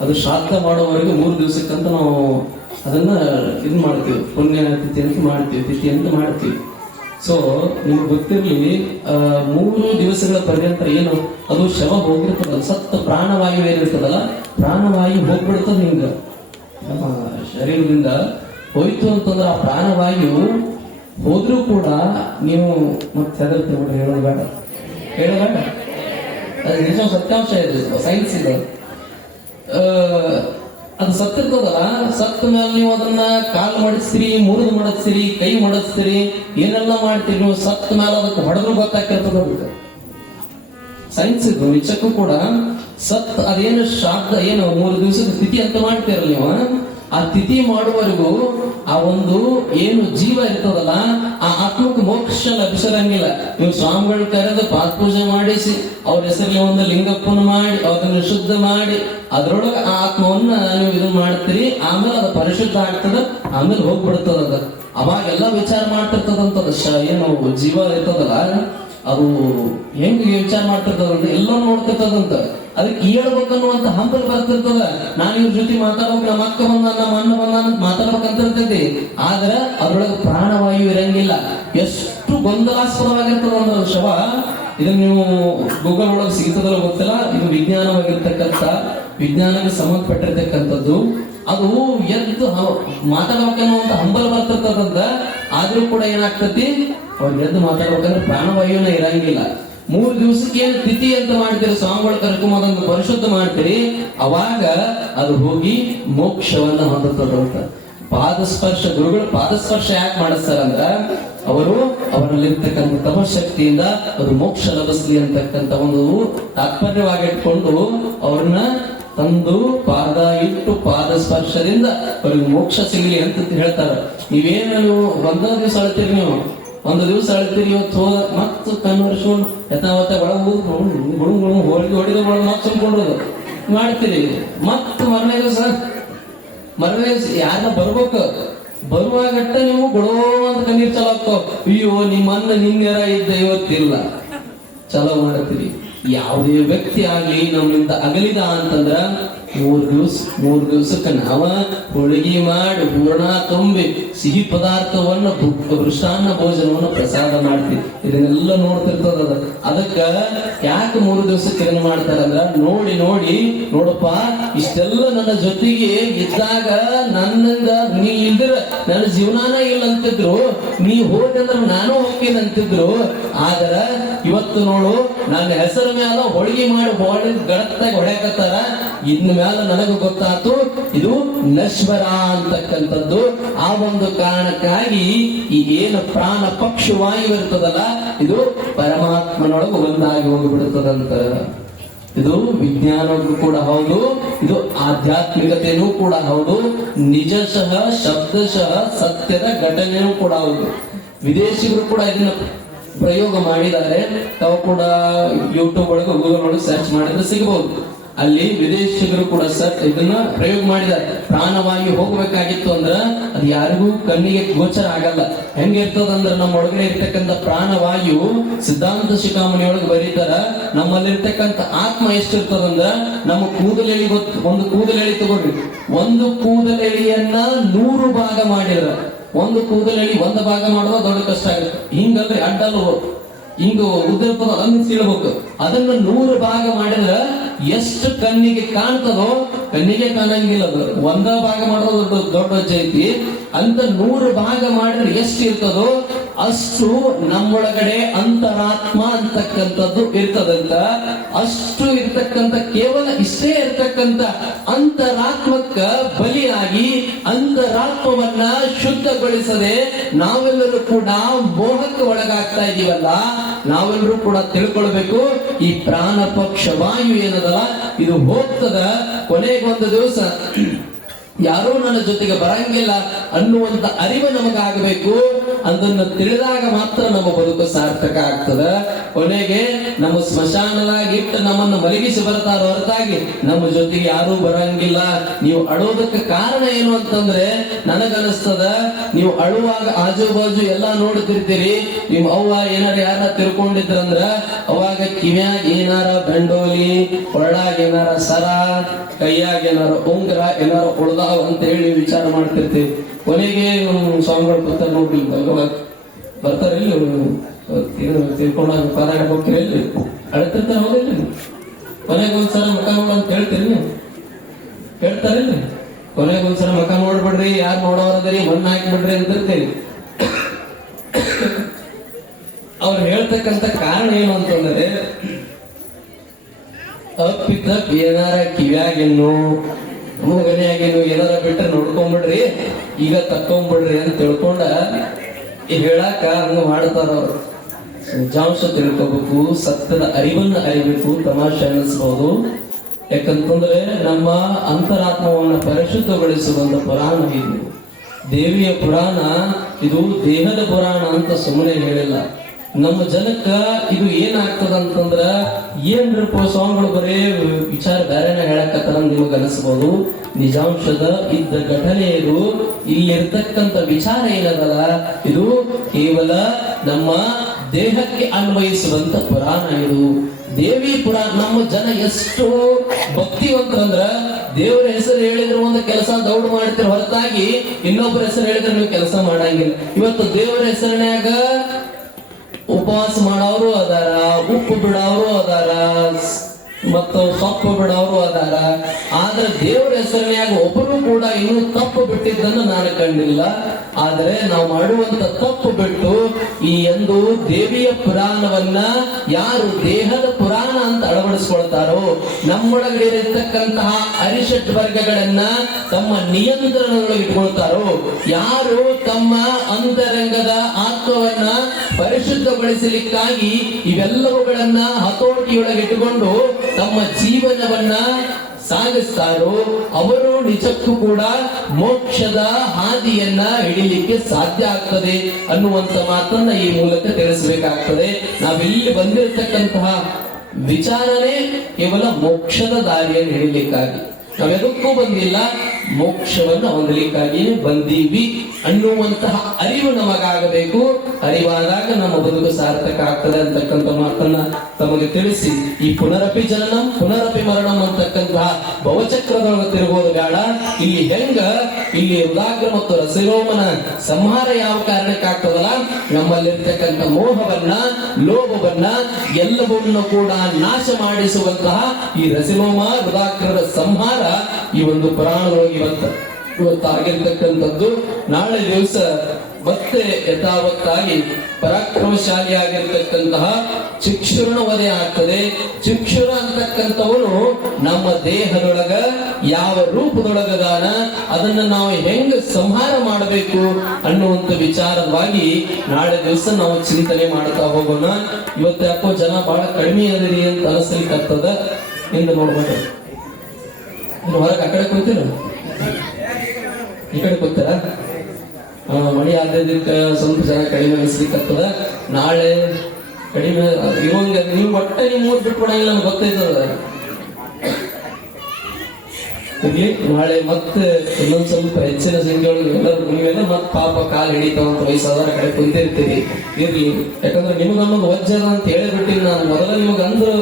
ಅದು ಶ್ರಾದ್ದ ಮಾಡೋವರೆಗೂ 3 ದಿವಸಕ್ಕಂತ ನಾವು ಅದನ್ನ ಇದು ಮಾಡ್ತೀವಿ, ಪುಣ್ಯ ತಿಥಿ ಅಂತ ಮಾಡ್ತೀವಿ, ತಿಥಿ ಅಂತ ಮಾಡ್ತೀವಿ. ಸೊ ನಿಮ್ಗೆ ಗೊತ್ತಿರ್ಲಿ, 3 ದಿವಸಗಳ ಪರ್ಯಂತ ಏನು ಅದು ಶವ ಹೋಗಿರ್ತದಲ್ಲ, ಸತ್ತ ಪ್ರಾಣವಾಯು ಏನಿರ್ತದಲ್ಲ, ಪ್ರಾಣವಾಯು ಹೋಗ್ಬಿಡ್ತದ. ಹಿಂಗ ನಮ್ಮ ಶರೀರದಿಂದ ಹೋಯ್ತು ಅಂತಂದ್ರೆ ಆ ಪ್ರಾಣವಾಯು ಹೋದ್ರೂ ಕೂಡ ನೀವು ಮತ್ತೆ ಹೆದರ್ತೀವಿ ಬಿಡ್ರಿ, ಹೇಳೋದು ಅದು ನಿಜ ಸತ್ಯಾಂಶ ಇದೆ, ಸೈನ್ಸ್ ಇದೆ. ಅದು ಸತ್ತಿರ್ತದಲ್ಲ, ಸತ್ತ ಮೇಲೆ ನೀವು ಅದನ್ನ ಕಾಲು ಮಾಡಿಸ್ತೀರಿ, ಮುರಿದು ಮಾಡಿಸ್ತೀರಿ, ಕೈ ಮಾಡಿಸ್ತೀರಿ, ಏನೆಲ್ಲ ಮಾಡ್ತೀರಿ ನೀವು. ಸತ್ತ ಮೇಲೆ ಅದಕ್ಕೆ ಹೊಡೆದ್ರು ಗೊತ್ತಾಗ್ತಿರ್ತದ. ಸೈನ್ಸ್ ಇದು ನಿಜಕ್ಕೂ ಕೂಡ. ಅದೇನು ಶ್ರಾದ್ದ ಏನು 3 ದಿವಸದ ತಿಥಿ ಅಂತ ಮಾಡ್ತೀರಲ್ಲ ನೀವು, ಆ ತಿಥಿ ಮಾಡುವವರೆಗೂ ಆ ಒಂದು ಏನು ಜೀವ ಇರ್ತದಲ್ಲ, ಆ ಆತ್ಮಕ್ಕೆ ಮೋಕ್ಷ ಲಭಿಸರಂಗಿಲ್ಲ. ನೀವು ಸ್ವಾಮಿಗಳು ಕರೆದು ಪಾದ ಪೂಜೆ ಮಾಡಿಸಿ ಅವ್ರ ಹೆಸರಲ್ಲಿ ಒಂದು ಲಿಂಗಪ್ಪನ ಮಾಡಿ ಅದನ್ನು ಶುದ್ಧ ಮಾಡಿ ಅದ್ರೊಳಗೆ ಆ ಆತ್ಮವನ್ನ ನೀವು ಇದನ್ನ ಮಾಡ್ತೀರಿ. ಆಮೇಲೆ ಅದು ಪರಿಶುದ್ಧ ಆಗ್ತದ, ಆಮೇಲೆ ಹೋಗ್ಬಿಡ್ತದ. ಅವಾಗೆಲ್ಲ ವಿಚಾರ ಮಾಡ್ತಿರ್ತದಂತದ. ಏನು ಜೀವ ಇರ್ತದಲ್ಲ, ಅದು ಹೆಂಗ್ ವಿಚಾರ ಮಾಡ್ತಿರ್ತದಂತ ಎಲ್ಲ ನೋಡ್ತಿರ್ತದಂತ. ಅದಕ್ಕೆ ಹೇಳ್ಬೇಕನ್ನುವಂತ ಹಂಬಲ್ ಬರ್ತಿರ್ತದ. ನಾನು ಇವ್ರ ಜೊತೆ ಮಾತಾಡ್ಬೇಕು, ನಮ್ಮ ಅಕ್ಕ ಬಂದ, ನಮ್ಮ ಅಣ್ಣ ಬಂದ ಅಂತ ಮಾತಾಡ್ಬೇಕಂತ ಇರ್ತೈತಿ. ಆದ್ರೆ ಅದ್ರೊಳಗೆ ಪ್ರಾಣವಾಯು ಇರಂಗಿಲ್ಲ. ಎಷ್ಟು ಗೊಂದಲಾಸ್ಪದವಾಗಿರ್ತದ ಅಂದ್ರೆ ಶವ. ಇದನ್ನ ನೀವು ಗೂಗಲ್ ಒಳಗೆ ಸಿಗ್ತದಲ್ಲ ಗೊತ್ತಿಲ್ಲ, ಇದು ವಿಜ್ಞಾನವಾಗಿರ್ತಕ್ಕಂಥ, ವಿಜ್ಞಾನಕ್ಕೆ ಸಂಬಂಧಪಟ್ಟಿರ್ತಕ್ಕಂಥದ್ದು. ಅದು ಎದ್ದು ಮಾತಾಡ್ಬೇಕನ್ನುವಂತ ಹಂಬಲ್ ಬರ್ತಿರ್ತದಂತ. ಆದ್ರೂ ಕೂಡ ಏನಾಗ್ತತಿ, ಅವ್ರು ಎದ್ದು ಮಾತಾಡ್ಬೇಕಂದ್ರೆ ಪ್ರಾಣವಾಯುನ ಇರಂಗಿಲ್ಲ. 3 ದಿವಸಕ್ಕೆ ಏನು ತಿಥಿ ಅಂತ ಮಾಡ್ತೀರಿ, ಸ್ವಾಮಿಗಳು ಕರ್ಕೊಂಬಂದು ಪರಿಶುದ್ಧ ಮಾಡ್ತೀರಿ, ಅವಾಗ ಅದು ಹೋಗಿ ಮೋಕ್ಷವನ್ನ ಹೊಂದುತ್ತದಂತ. ಪಾದಸ್ಪರ್ಶ, ಗುರುಗಳು ಪಾದಸ್ಪರ್ಶ ಯಾಕೆ ಮಾಡಿಸ್ತಾರಂದ್ರ ಅವರಲ್ಲಿರ್ತಕ್ಕಂಥ ತಪಶಕ್ತಿಯಿಂದ ಅದು ಮೋಕ್ಷ ಲಭಿಸ್ಲಿ ಅಂತಕ್ಕಂಥ ಒಂದು ತಾತ್ಪರ್ಯವಾಗಿಟ್ಕೊಂಡು ಅವ್ರನ್ನ ತಂದು ಪಾದ ಇಟ್ಟು ಪಾದ ಸ್ಪರ್ಶದಿಂದ ಅವ್ರಿಗೆ ಮೋಕ್ಷ ಸಿಗಲಿ ಅಂತ ಹೇಳ್ತಾರ. ನೀವೇನು ಒಂದೊಂದು ದಿವಸ ಅಳ್ತೀರಿ, ನೀವು 1 ದಿವಸ ಅಳ್ತೀರಿ, ಇವತ್ತು ಮತ್ತು ಕನ್ವರ್ಸ್ಕೊಂಡು ಯಥಾವತ್ತ ಹೋಳಿಗೆ ಹೊಡಿದ ಮತ್ತೆ ಸುಮ್ಕೊಂಡ್ರದು ಮಾಡ್ತೀರಿ. ಮತ್ತ ಮರನೇ ದಿವಸ ಯಾರನ್ನ ಬರ್ಬೇಕು, ಬರುವಾಗಟ್ಟ ನೀವು ಗೊಡೋ ಅಂತ ಕಣ್ಣೀರ್ ಚಲೋ ಆಗ್ತಾವ. ಅಯ್ಯೋ ನಿಮ್ಮನ್ನ ನಿನ್ನೆರ ಇದ್ದ ಇವತ್ತಿಲ್ಲ, ಚಲೋ ಮಾಡ್ತೀರಿ. ಯಾವುದೇ ವ್ಯಕ್ತಿ ಆಗ್ಲಿ ನಮ್ಮಿಂದ ಅಗಲಿದ ಅಂತಂದ್ರ 3 ದಿವಸಕ್ಕೆ ನಾವ ಹೋಳಿಗೆ ಮಾಡಿ ಹೂರ್ಣ ತುಂಬಿ ಸಿಹಿ ಪದಾರ್ಥವನ್ನ ವೃಷಾನ್ನ ಭೋಜನವನ್ನ ಪ್ರಸಾದ ಮಾಡ್ತೀವಿ. ಇದನ್ನೆಲ್ಲ ನೋಡ್ತಿರ್ತದ. ಅದಕ್ಕ ಯಾಕೆ 3 ದಿವಸಕ್ಕೆ ಏನ್ ಮಾಡ್ತಾರಂದ್ರ, ನೋಡಪ್ಪ ಇಷ್ಟೆಲ್ಲ ನನ್ನ ಜೊತೆಗೆ ಇದ್ದಾಗ ನನ್ನಿಂದ ನೀ ಇಲ್ದ್ರ ನನ್ನ ಜೀವನಾನ ಇಲ್ಲ ಅಂತಿದ್ರು, ನೀ ಹೋದಂದ್ರ ನಾನು ಹೋಗ್ತೀನಿ ಅಂತಿದ್ರು. ಆದ್ರ ಇವತ್ತು ನೋಡು, ನನ್ನ ಹೆಸರ ಮ್ಯಾಲ ಹೋಳಿಗೆ ಮಾಡಿ ಗಡತ್ತಾಗ ಹೊಡ್ಯಾಕತ್ತಾರ. ಇದ್ನ ಮ್ಯಾಲ ನನಗೆ ಗೊತ್ತಾತು ಇದು ನಶ್ವರ ಅಂತಕ್ಕಂಥದ್ದು. ಆ ಒಂದು ಕಾರಣಕ್ಕಾಗಿ ಈ ಏನು ಪ್ರಾಣ ಪಕ್ಷಿ ವಾಯು ಇರ್ತದಲ್ಲ, ಇದು ಪರಮಾತ್ಮನೊಳಗೆ ಒಂದಾಗಿ ಹೋಗಿಬಿಡುತ್ತದಂತ. ಇದು ವಿಜ್ಞಾನಕ್ಕೂ ಕೂಡ ಹೌದು, ಇದು ಆಧ್ಯಾತ್ಮಿಕತೆಯೂ ಕೂಡ ಹೌದು, ನಿಜಶಃ ಶಬ್ದಶಃ ಸತ್ಯದ ಘಟನೆಯೂ ಕೂಡ ಹೌದು. ವಿದೇಶಿಗರು ಕೂಡ ಇದನ್ನ ಪ್ರಯೋಗ ಮಾಡಿದ್ದಾರೆ. ತಾವು ಕೂಡ ಯೂಟ್ಯೂಬ್ ಒಳಗೆ ಗೂಗಲ್ ಒಳಗೆ ಸರ್ಚ್ ಮಾಡಿದ್ರೆ ಸಿಗಬಹುದು. ಅಲ್ಲಿ ವಿದೇಶಿಗರು ಕೂಡ ಸರ್ ಇದನ್ನ ಪ್ರಯೋಗ ಮಾಡಿದ್ದಾರೆ. ಪ್ರಾಣವಾಯು ಹೋಗ್ಬೇಕಾಗಿತ್ತು ಅಂದ್ರ ಅದು ಯಾರಿಗೂ ಕಣ್ಣಿಗೆ ಗೋಚರ ಆಗಲ್ಲ. ಹೆಂಗಿರ್ತದಂದ್ರ ನಮ್ಮ ಒಳಗಡೆ ಇರ್ತಕ್ಕಂಥ ಪ್ರಾಣವಾಯು ಸಿದ್ಧಾಂತ ಶಿಖಾಮಣಿ ಒಳಗೆ ಬರೀತಾರ, ನಮ್ಮಲ್ಲಿರ್ತಕ್ಕಂಥ ಆತ್ಮ ಎಷ್ಟಿರ್ತದಂದ್ರ ನಮ್ಮ ಕೂದಲೆಳಿ ಒಂದು ಕೂದಲೆಳಿ ತಗೋರಿ, ಒಂದು ಕೂದಲೆಳಿಯನ್ನ 100 ಭಾಗ ಮಾಡಿದ್ರ ಒಂದು ಕೂದಲೆಳಿ 1 ಭಾಗ ಮಾಡೋದು ದೊಡ್ಡ ಕಷ್ಟ ಆಗುತ್ತೆ. ಹಿಂಗಲ್ರಿ ಅಡ್ಡಲು ಹಿಂಗ ಉದ್ದಿರ್ತದ ಅದನ್ನ ಸೀಳ್ಬೇಕು. ಅದನ್ನ 100 ಭಾಗ ಮಾಡಿದ್ರ ಎಷ್ಟು ಕಣ್ಣಿಗೆ ಕಾಣ್ತದೋ ಕಣ್ಣಿಗೆ ಕಾಣಂಗಿಲ್ಲ. ಅದು 1 ಭಾಗ ಮಾಡೋದು ದೊಡ್ಡ ಐತಿ. ಅಂತ 100 ಭಾಗ ಮಾಡಿದ್ರೆ ಎಷ್ಟು ಇರ್ತದೋ ಅಷ್ಟು ನಮ್ಮೊಳಗಡೆ ಅಂತರಾತ್ಮ ಅಂತಕ್ಕಂಥದ್ದು ಇರ್ತದಂತ. ಅಷ್ಟು ಇರ್ತಕ್ಕಂಥ ಕೇವಲ ಇಷ್ಟೇ ಇರ್ತಕ್ಕಂಥ ಅಂತರಾತ್ಮಕ್ಕ ಬಲಿಯಾಗಿ ಅಂತರಾತ್ಮವನ್ನ ಶುದ್ಧಗೊಳಿಸದೆ ನಾವೆಲ್ಲರೂ ಕೂಡ ಮೋಹಕ್ಕೆ ಒಳಗಾಗ್ತಾ ಇದೀವಲ್ಲ. ನಾವೆಲ್ಲರೂ ಕೂಡ ತಿಳ್ಕೊಳ್ಬೇಕು, ಈ ಪ್ರಾಣ ಪಕ್ಷ ವಾಯು ಏನದಲ್ಲ ಇದು ಹೋಗ್ತದ. ಕೊನೆಗೊಂದು ದಿವಸ ಯಾರೂ ನನ್ನ ಜೊತೆಗೆ ಬರಂಗಿಲ್ಲ ಅನ್ನುವಂತ ಅರಿವು ನಮಗಾಗಬೇಕು. ಅದನ್ನು ತಿಳಿದಾಗ ಮಾತ್ರ ನಮ್ಮ ಬದುಕು ಸಾರ್ಥಕ ಆಗ್ತದ. ಕೊನೆಗೆ ನಮ್ಮ ಸ್ಮಶಾನದಾಗ ಇಟ್ಟು ನಮ್ಮನ್ನು ಮಲಗಿಸಿ ಬರ್ತಾರ ಹೊರತಾಗಿ ನಮ್ಮ ಜೊತೆಗೆ ಯಾರೂ ಬರಂಗಿಲ್ಲ. ನೀವು ಅಳೋದಕ್ಕೆ ಕಾರಣ ಏನು ಅಂತಂದ್ರೆ ನನಗನಿಸ್ತದ, ನೀವು ಅಳುವಾಗ ಆಜು ಬಾಜು ಎಲ್ಲಾ ನೋಡ್ತಿರ್ತೀರಿ. ನಿಮ್ ಅವ್ವ ಏನಾರ ಯಾರ ತಿಳ್ಕೊಂಡಿದ್ರಂದ್ರ ಅವಾಗ ಕಿವ್ಯಾಗ ಏನಾರ ಬೆಂಡೋಲಿ, ಹೊರಳಾಗ ಏನಾರ ಸರ, ಕೈಯಾಗ ಏನಾರ ಉಂಗ್ರ ಏನಾರ ಉಳ್ದಾವ್ ಅಂತ ಹೇಳಿ ವಿಚಾರ ಮಾಡ್ತಿರ್ತೀವಿ. ಕೊನೆಗೆ ಸ್ವಾಮಿಗಳು ಬರ್ತಾರೆ ನೋಡ್ರಿ, ಬರ್ತಾರಿಲ್ಲ ತಿಳ್ಕೊಂಡಾಗ ಪಾರಾಯಣ ಹೋಗ್ತೀರಿ ಎಲ್ಲಿ ಅಳ್ತಿರ್ತಾರೆ ಹೋಗಿಲ್ಲ. ಕೊನೆಗೊಂದ್ಸಲ ಮುಖ ನೋಡ ಅಂತ ಹೇಳ್ತೀರಿ ನೀವು, ಹೇಳ್ತಾರಿಲ್ಲ. ಕೊನೆಗೊಂದ್ಸಲ ಮುಖ ನೋಡ್ಬಿಡ್ರಿ, ಯಾರು ನೋಡೋರದರಿ ಮಣ್ಣು ಹಾಕಿಬಿಡ್ರಿ ಅಂತಿರ್ತೀರಿ. ಅವ್ರು ಹೇಳ್ತಕ್ಕಂಥ ಕಾರಣ ಏನು ಅಂತಂದ್ರೆ ಅಪ್ಪಿತಪ್ ಏನಾರ ಕಿವ್ಯಾಗೇನು ಮೂಗನೆಯಾಗೇನು ಏನಾರ ಬಿಟ್ರೆ ನೋಡ್ಕೊಂಡ್ಬಿಡ್ರಿ, ಈಗ ತಕ್ಕೊಂಡ್ಬಿಡ್ರಿ ಅಂತ ತಿಳ್ಕೊಂಡ ಹೇಳಾಕ ಹಂಗ ಮಾಡ್ತಾರ ಅವ್ರು. ನಿಜಾಂಶ ತಿಳ್ಕೋಬೇಕು, ಸತ್ಯದ ಅರಿವನ್ನ ಅರಿಬೇಕು. ತಮಾಷೆ ಅನ್ನಿಸ್ಬಹುದು. ಯಾಕಂತಂದ್ರೆ ನಮ್ಮ ಅಂತರಾತ್ಮವನ್ನ ಪರಿಶುದ್ಧಗೊಳಿಸುವಂತ ಪುರಾಣ ಇದು. ದೇವಿಯ ಪುರಾಣ ಇದು ದೇಹದ ಪುರಾಣ ಅಂತ ಸುಮ್ಮನೆ ಹೇಳಿಲ್ಲ. ನಮ್ಮ ಜನಕ್ಕ ಇದು ಏನಾಗ್ತದ ಅಂತಂದ್ರ ಏನ್ರಪ್ಪ ಸ್ವಾಮಿಗಳು ಬರೇ ವಿಚಾರ ಬೇರೆನ ಹೇಳಕತ್ತಾರ ನಿಮಗ ಅನಿಸ್ಬೋದು. ನಿಜಾಂಶದ ಇದ್ದ ಘಟನೆ ಇದು. ಇಲ್ಲಿರ್ತಕ್ಕಂಥ ವಿಚಾರ ಏನದಲ್ಲ ಇದು ಕೇವಲ ನಮ್ಮ ದೇಹಕ್ಕೆ ಅನ್ವಯಿಸುವಂತ ಪುರಾಣ ಇದು. ದೇವಿ ಪುರಾಣ. ನಮ್ಮ ಜನ ಎಷ್ಟು ಭಕ್ತಿವಂತರಂದ್ರ ದೇವರ ಹೆಸರು ಹೇಳಿದ್ರು ಒಂದು ಕೆಲಸ ದೌಡ್ ಮಾಡ್ತಿರ ಹೊರತಾಗಿ ಇನ್ನೊಬ್ಬರ ಹೆಸರು ಹೇಳಿದ್ರೆ ನೀವು ಕೆಲಸ ಮಾಡಂಗಿಲ್ಲ. ಇವತ್ತು ದೇವರ ಹೆಸರಿನ್ಯಾಗ ಉಪವಾಸ ಮಾಡೋರು ಅದಾರ, ಉಪ್ಪು ಬಿಡೋರು ಅದಾರ, ಮತ್ತು ಸೊಪ್ಪು ಬಿಡೋರು ಅದಾರ. ಆದ್ರೆ ದೇವರ ಹೆಸರಿನ್ಯಾಗ ಒಬ್ಬರು ಕೂಡ ಇನ್ನೂ ತಪ್ಪು ಬಿಟ್ಟಿದ್ದನ್ನು ನಾನು ಕಂಡಿಲ್ಲ. ಆದ್ರೆ ನಾವು ಮಾಡುವಂತ ತಪ್ಪು ಬಿಟ್ಟು ಈ ಎಂದು ದೇವಿಯ ಪುರಾಣವನ್ನ ಯಾರು ದೇಹದ ಪುರಾಣ ಅಂತ ಅಳವಡಿಸ್ಕೊಳ್ತಾರೋ, ನಮ್ಮೊಳಗಡೆ ಇರತಕ್ಕಂತಹ ಅರಿಷಟ್ ವರ್ಗಗಳನ್ನ ತಮ್ಮ ನಿಯಂತ್ರಣದೊಳಗೆ ಇಟ್ಕೊಳ್ತಾರೋ, ಯಾರು ತಮ್ಮ ಅಂತರಂಗದ ಆತ್ಮವನ್ನ ಪರಿಶುದ್ಧಗೊಳಿಸಲಿಕ್ಕಾಗಿ ಇವೆಲ್ಲವುಗಳನ್ನ ಹತೋಟಿಯೊಳಗೆ ಇಟ್ಟುಕೊಂಡು ತಮ್ಮ ಜೀವನವನ್ನ ಸಾಗಿಸ್ತಾರೋ ಅವರು ನಿಜಕ್ಕೂ ಕೂಡ ಮೋಕ್ಷದ ಹಾದಿಯನ್ನ ಹಿಡಿಲಿಕ್ಕೆ ಸಾಧ್ಯ ಆಗ್ತದೆ ಅನ್ನುವಂತ ಮಾತನ್ನ ಈ ಮೂಲಕ ತಿಳಿಸಬೇಕಾಗ್ತದೆ. ನಾವಿಲ್ಲಿ ಬಂದಿರತಕ್ಕಂತಹ ವಿಚಾರನೇ ಕೇವಲ ಮೋಕ್ಷದ ದಾರಿಯನ್ನು ಹಿಡಿಲಿಕ್ಕಾಗಿ, ನಾವೆದಕ್ಕೂ ಬಂದಿಲ್ಲ, ಮೋಕ್ಷವನ್ನು ಹೊಂದಲಿಕ್ಕಾಗಿ ಬಂದೀವಿ ಅನ್ನುವಂತಹ ಅರಿವು ನಮಗಾಗಬೇಕು. ಅರಿವಾದಾಗ ನಮ್ಮ ಬದುಕು ಸಾರ್ಥಕ ಆಗ್ತದೆ ಅಂತಕ್ಕಂಥ ಮಾತನ್ನ ತಮಗೆ ತಿಳಿಸಿ, ಈ ಪುನರಪಿ ಜನನಂ ಪುನರಪಿ ಮರಣಂ ಅಂತಕ್ಕಂತಹ ಭವಚಕ್ರದೊಳಗೆ ತಿರುಗೋದು ಬೇಡ. ಇಲ್ಲಿ ಹೆಂಗ ಇಲ್ಲಿ ರುದಾಗ್ರ ಮತ್ತು ರಸರೋಮನ ಸಂಹಾರ ಯಾವ ಕಾರಣಕ್ಕಾಗ್ತದಲ್ಲ, ನಮ್ಮಲ್ಲಿರ್ತಕ್ಕಂಥ ಮೋಹವನ್ನ ಲೋಭವನ್ನ ಎಲ್ಲವನ್ನೂ ಕೂಡ ನಾಶ ಮಾಡಿಸುವಂತಹ ಈ ರಸರೋಮ ರುದಾಗ್ರರ ಸಂಹಾರ ಈ ಒಂದು ಪುರಾಣದೊಳಗೆ ಇವತ್ತಾಗಿರ್ತಕ್ಕಂಥದ್ದು. ನಾಳೆ ದಿವಸ ಮತ್ತೆ ಯಥಾವತ್ತಾಗಿ ಪರಾಕ್ರಮಶಾಲಿಯಾಗಿರ್ತಕ್ಕಂತಹ ಚಿಕ್ಷುರನ ವಧೆ ಆಗ್ತದೆ. ಚಿಕ್ಷುರ ಅಂತಕ್ಕಂಥವನು ನಮ್ಮ ದೇಹದೊಳಗ ಯಾವ ರೂಪದೊಳಗದಾನ, ಅದನ್ನ ನಾವು ಹೆಂಗ ಸಂಹಾರ ಮಾಡಬೇಕು ಅನ್ನುವಂತ ವಿಚಾರವಾಗಿ ನಾಳೆ ದಿವಸ ನಾವು ಚಿಂತನೆ ಮಾಡ್ತಾ ಹೋಗೋಣ. ಇವತ್ತು ಯಾಕೋ ಜನ ಬಹಳ ಕಡಿಮೆ ಅದರಿ ಅಂತ ಅನಿಸ್ಲಿಕ್ಕತ್ತದ. ಇಂದ ನೋಡ್ಬೋದು ಹೊರಗೆ ಆ ಕಡೆ ಕೂತೀರ, ಈ ಕಡೆ ಕೂತಾರ. ಮಳಿ ಆದ್ಯದಕ್ಕೆ ಸ್ವಲ್ಪ ಜನ ಕಡಿಮೆ ಅನಿಸ್ಲಿಕ್ಕತ್ತದ. ನಾಳೆ ಕಡಿಮೆ ಇರುವಂಗ ನೀವು ಒಟ್ಟ ನೀವು ಮೂರ್ ಬಿಟ್ಟು ಕೊಡಂಗಿಲ್ಲ, ನಮ್ಗೆ ಗೊತ್ತೈತದ. ಇರ್ಲಿ, ನಾಳೆ ಮತ್ತೆ ಇನ್ನೊಂದ್ ಸ್ವಲ್ಪ ಹೆಚ್ಚಿನ ಸಂಖ್ಯೆಯೊಳಗೆ ಎಲ್ಲರೂ ನೀವೆಲ್ಲ ಮತ್ತೆ ಪಾಪ ಕಾಲು ಹಿಡಿತಾವಂತ ವಯಸ್ಸಾದವರ ಕಡೆ ಕುಂತಿರ್ತೀರಿ. ಇರ್ಲಿ, ಯಾಕಂದ್ರೆ ನಿಮಗನ್ನೋದು ವಜ್ಜದ ಅಂತ ಹೇಳಿ ಬಿಟ್ಟಿನಿ ನಾನು. ಮೊದಲ ನಿಮಗ ಅಂದ್ರು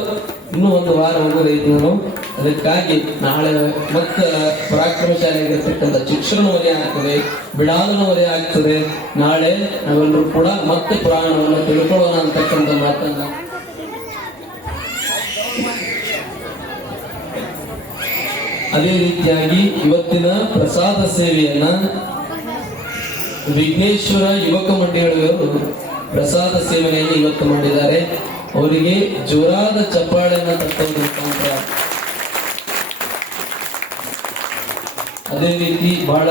ಇನ್ನೂ ಒಂದು ವಾರ ಹೋಗೋದೈತಿ ನಾನು. ಅದಕ್ಕಾಗಿ ನಾಳೆ ಮತ್ತೆ ಪರಾಕ್ರಮಶಾಲಿಯಾಗಿರ್ತಕ್ಕಂಥ ಶಿಕ್ಷಣ ವಲಯ ಆಗ್ತದೆ, ಬಿಡಾಲನ ವಲಯ ಆಗ್ತದೆ. ನಾಳೆ ನಾವೆಲ್ಲರೂ ಕೂಡ ಮತ್ತೆ ಪುರಾಣವನ್ನು ತಿಳ್ಕೊಳ್ಳೋಣ ಅಂತಕ್ಕಂಥ ಮಾತನ್ನ ಅದೇ ರೀತಿಯಾಗಿ ಇವತ್ತಿನ ಪ್ರಸಾದ ಸೇವೆಯನ್ನ ವಿಘ್ನೇಶ್ವರ ಯುವಕ ಮಂಡಳಿಯವರು ಪ್ರಸಾದ ಸೇವೆಯನ್ನು ಇವತ್ತು ಮಾಡಿದ್ದಾರೆ. ಅವರಿಗೆ ಜೋರಾದ ಚಪ್ಪಾಳೆಯನ್ನ ತಟ್ಟೋದ್ರ ಮುಖಾಂತರ ಅದೇ ರೀತಿ ಬಹಳ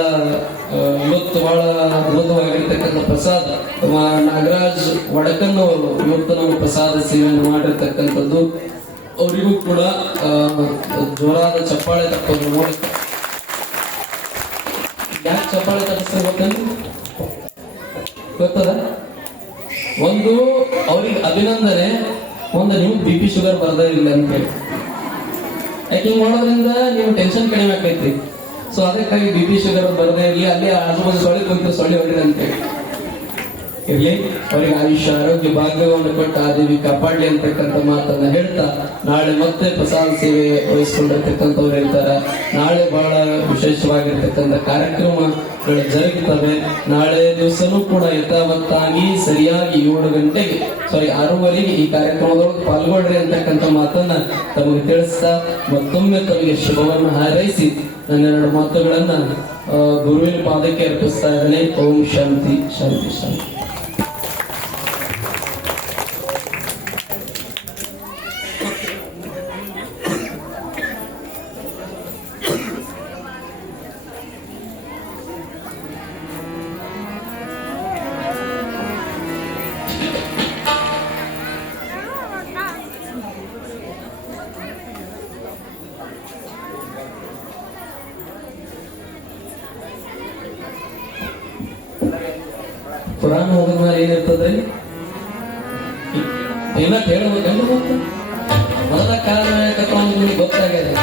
ಇವತ್ತು ಬಹಳ ಅದ್ಭುತವಾಗಿರ್ತಕ್ಕಂಥ ಪ್ರಸಾದ ನಾಗರಾಜ್ ವಡಕನ್ ಅವರು ಇವತ್ತು ನಮ್ಮ ಪ್ರಸಾದ ಸೇವೆಯನ್ನು ಮಾಡಿರ್ತಕ್ಕಂಥದ್ದು. ಅವರಿಗೂ ಕೂಡ ಜೋರಾದ ಚಪ್ಪಾಳೆ ತಪ್ಪೋದು ಮೂಲಕ ಯಾಕೆ ಚಪ್ಪಾಳೆ ತಪ್ಪಿಸ್ತಾರೆ ಗೊತ್ತದ? ಒಂದು ಅವ್ರಿಗೆ ಅಭಿನಂದನೆ, ಒಂದು ನೀವು BP ಶುಗರ್ ಬರದೇ ಇಲ್ಲ ಅಂತ ಹೇಳಿ. ಯಾಕೆ ಹಿಂಗ್ ಮಾಡೋದ್ರಿಂದ ನೀವು ಟೆನ್ಷನ್ ಕಡಿಮೆ ಆಕೈತಿ. ಸೊ ಅದಕ್ಕಾಗಿ BP ಶುಗರ್ ಬರದೇ ಇರಲಿ, ಅಲ್ಲಿ ಆಜು ಸೊಳ್ಳೆ ಕುಂತು ಸೊಳ್ಳೆ ಹೊಡಿರಿ ಅಂತ ಹೇಳಿ ಇರ್ಲಿ. ಅವರಿಗೆ ಆಯುಷ್ಯ ಆರೋಗ್ಯ ಭಾಗ್ಯವನ್ನು ಕೊಟ್ಟು ಆ ದೇವಿ ಕಾಪಾಡ್ಲಿ ಅಂತಕ್ಕಂಥ ಮಾತನ್ನ ಹೇಳ್ತಾ, ನಾಳೆ ಮತ್ತೆ ಪ್ರಸಾದ ಸೇವೆ ವಹಿಸ್ಕೊಂಡಿರ್ತಕ್ಕಂಥವ್ರು ಇರ್ತಾರ. ನಾಳೆ ಬಹಳ ವಿಶೇಷವಾಗಿರ್ತಕ್ಕಂಥ ಕಾರ್ಯಕ್ರಮಗಳು ಜರುಗುತ್ತವೆ. ನಾಳೆ ದಿವಸನೂ ಕೂಡ ಯಥಾವತ್ತಾಗಿ ಸರಿಯಾಗಿ 6:30 ಈ ಕಾರ್ಯಕ್ರಮದೊಳಗೆ ಪಾಲ್ಗೊಳ್ರಿ ಅಂತಕ್ಕಂಥ ಮಾತನ್ನ ತಮಗೆ ತಿಳಿಸ್ತಾ ಮತ್ತೊಮ್ಮೆ ತಮಗೆ ಶುಭವನ್ನು ಹಾರೈಸಿ ನನ್ನೆರಡು ಮಾತುಗಳನ್ನ ಗುರುವಿನ ಪಾದಕ್ಕೆ ಅರ್ಪಿಸ್ತಾ ಇದ್ದೇನೆ. ಓಂ ಶಾಂತಿ ಶಾಂತಿ ಶಾಂತಿ. ಪುರಾಣ ಹೋದ ಮೇಲೆ ಏನಿರ್ತದೆ ಎಲ್ಲ ಕೇಳಬೇಕಂದ್ರೆ ಗೊತ್ತು. ಮೊದಲ ಕಾಲ ಕಥೆ ಗೊತ್ತಾಗಿದೆ.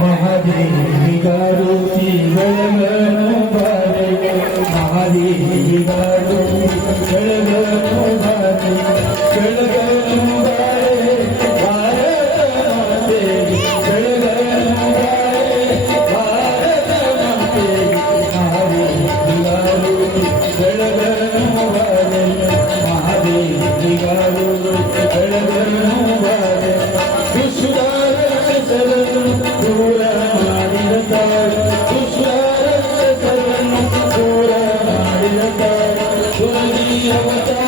ಮಹಾದೇವಿಗಾರು ಬೆಳಗನು ಬಾರೆ, ಮಹಾದೇವಿಗಾರು ಬೆಳಗನು ಬಾರೆ, ಬೆಳಗನು ಬಾರೆ ಭಾರತ ಮಾತೆ, ಬೆಳಗನು ಬಾರೆ ಭಾರತ ಮಾತೆ. ಮಹಾದೇವಿಗಾರು ಬೆಳಗನು ಬಾರೆ, ಮಹಾದೇವಿಗಾರು ಬೆಳಗನು ಬಾರೆ. ವಿಶ್ವದ ಹೆಸರನ್ನು ದೂರ ಮಾಡಿರುತ್ತಾರ, ವಿಶ್ವದ ಹೆಸರನ್ನು ದೂರ ಮಾಡಿರುತ್ತಾರ. ಅವತಾರ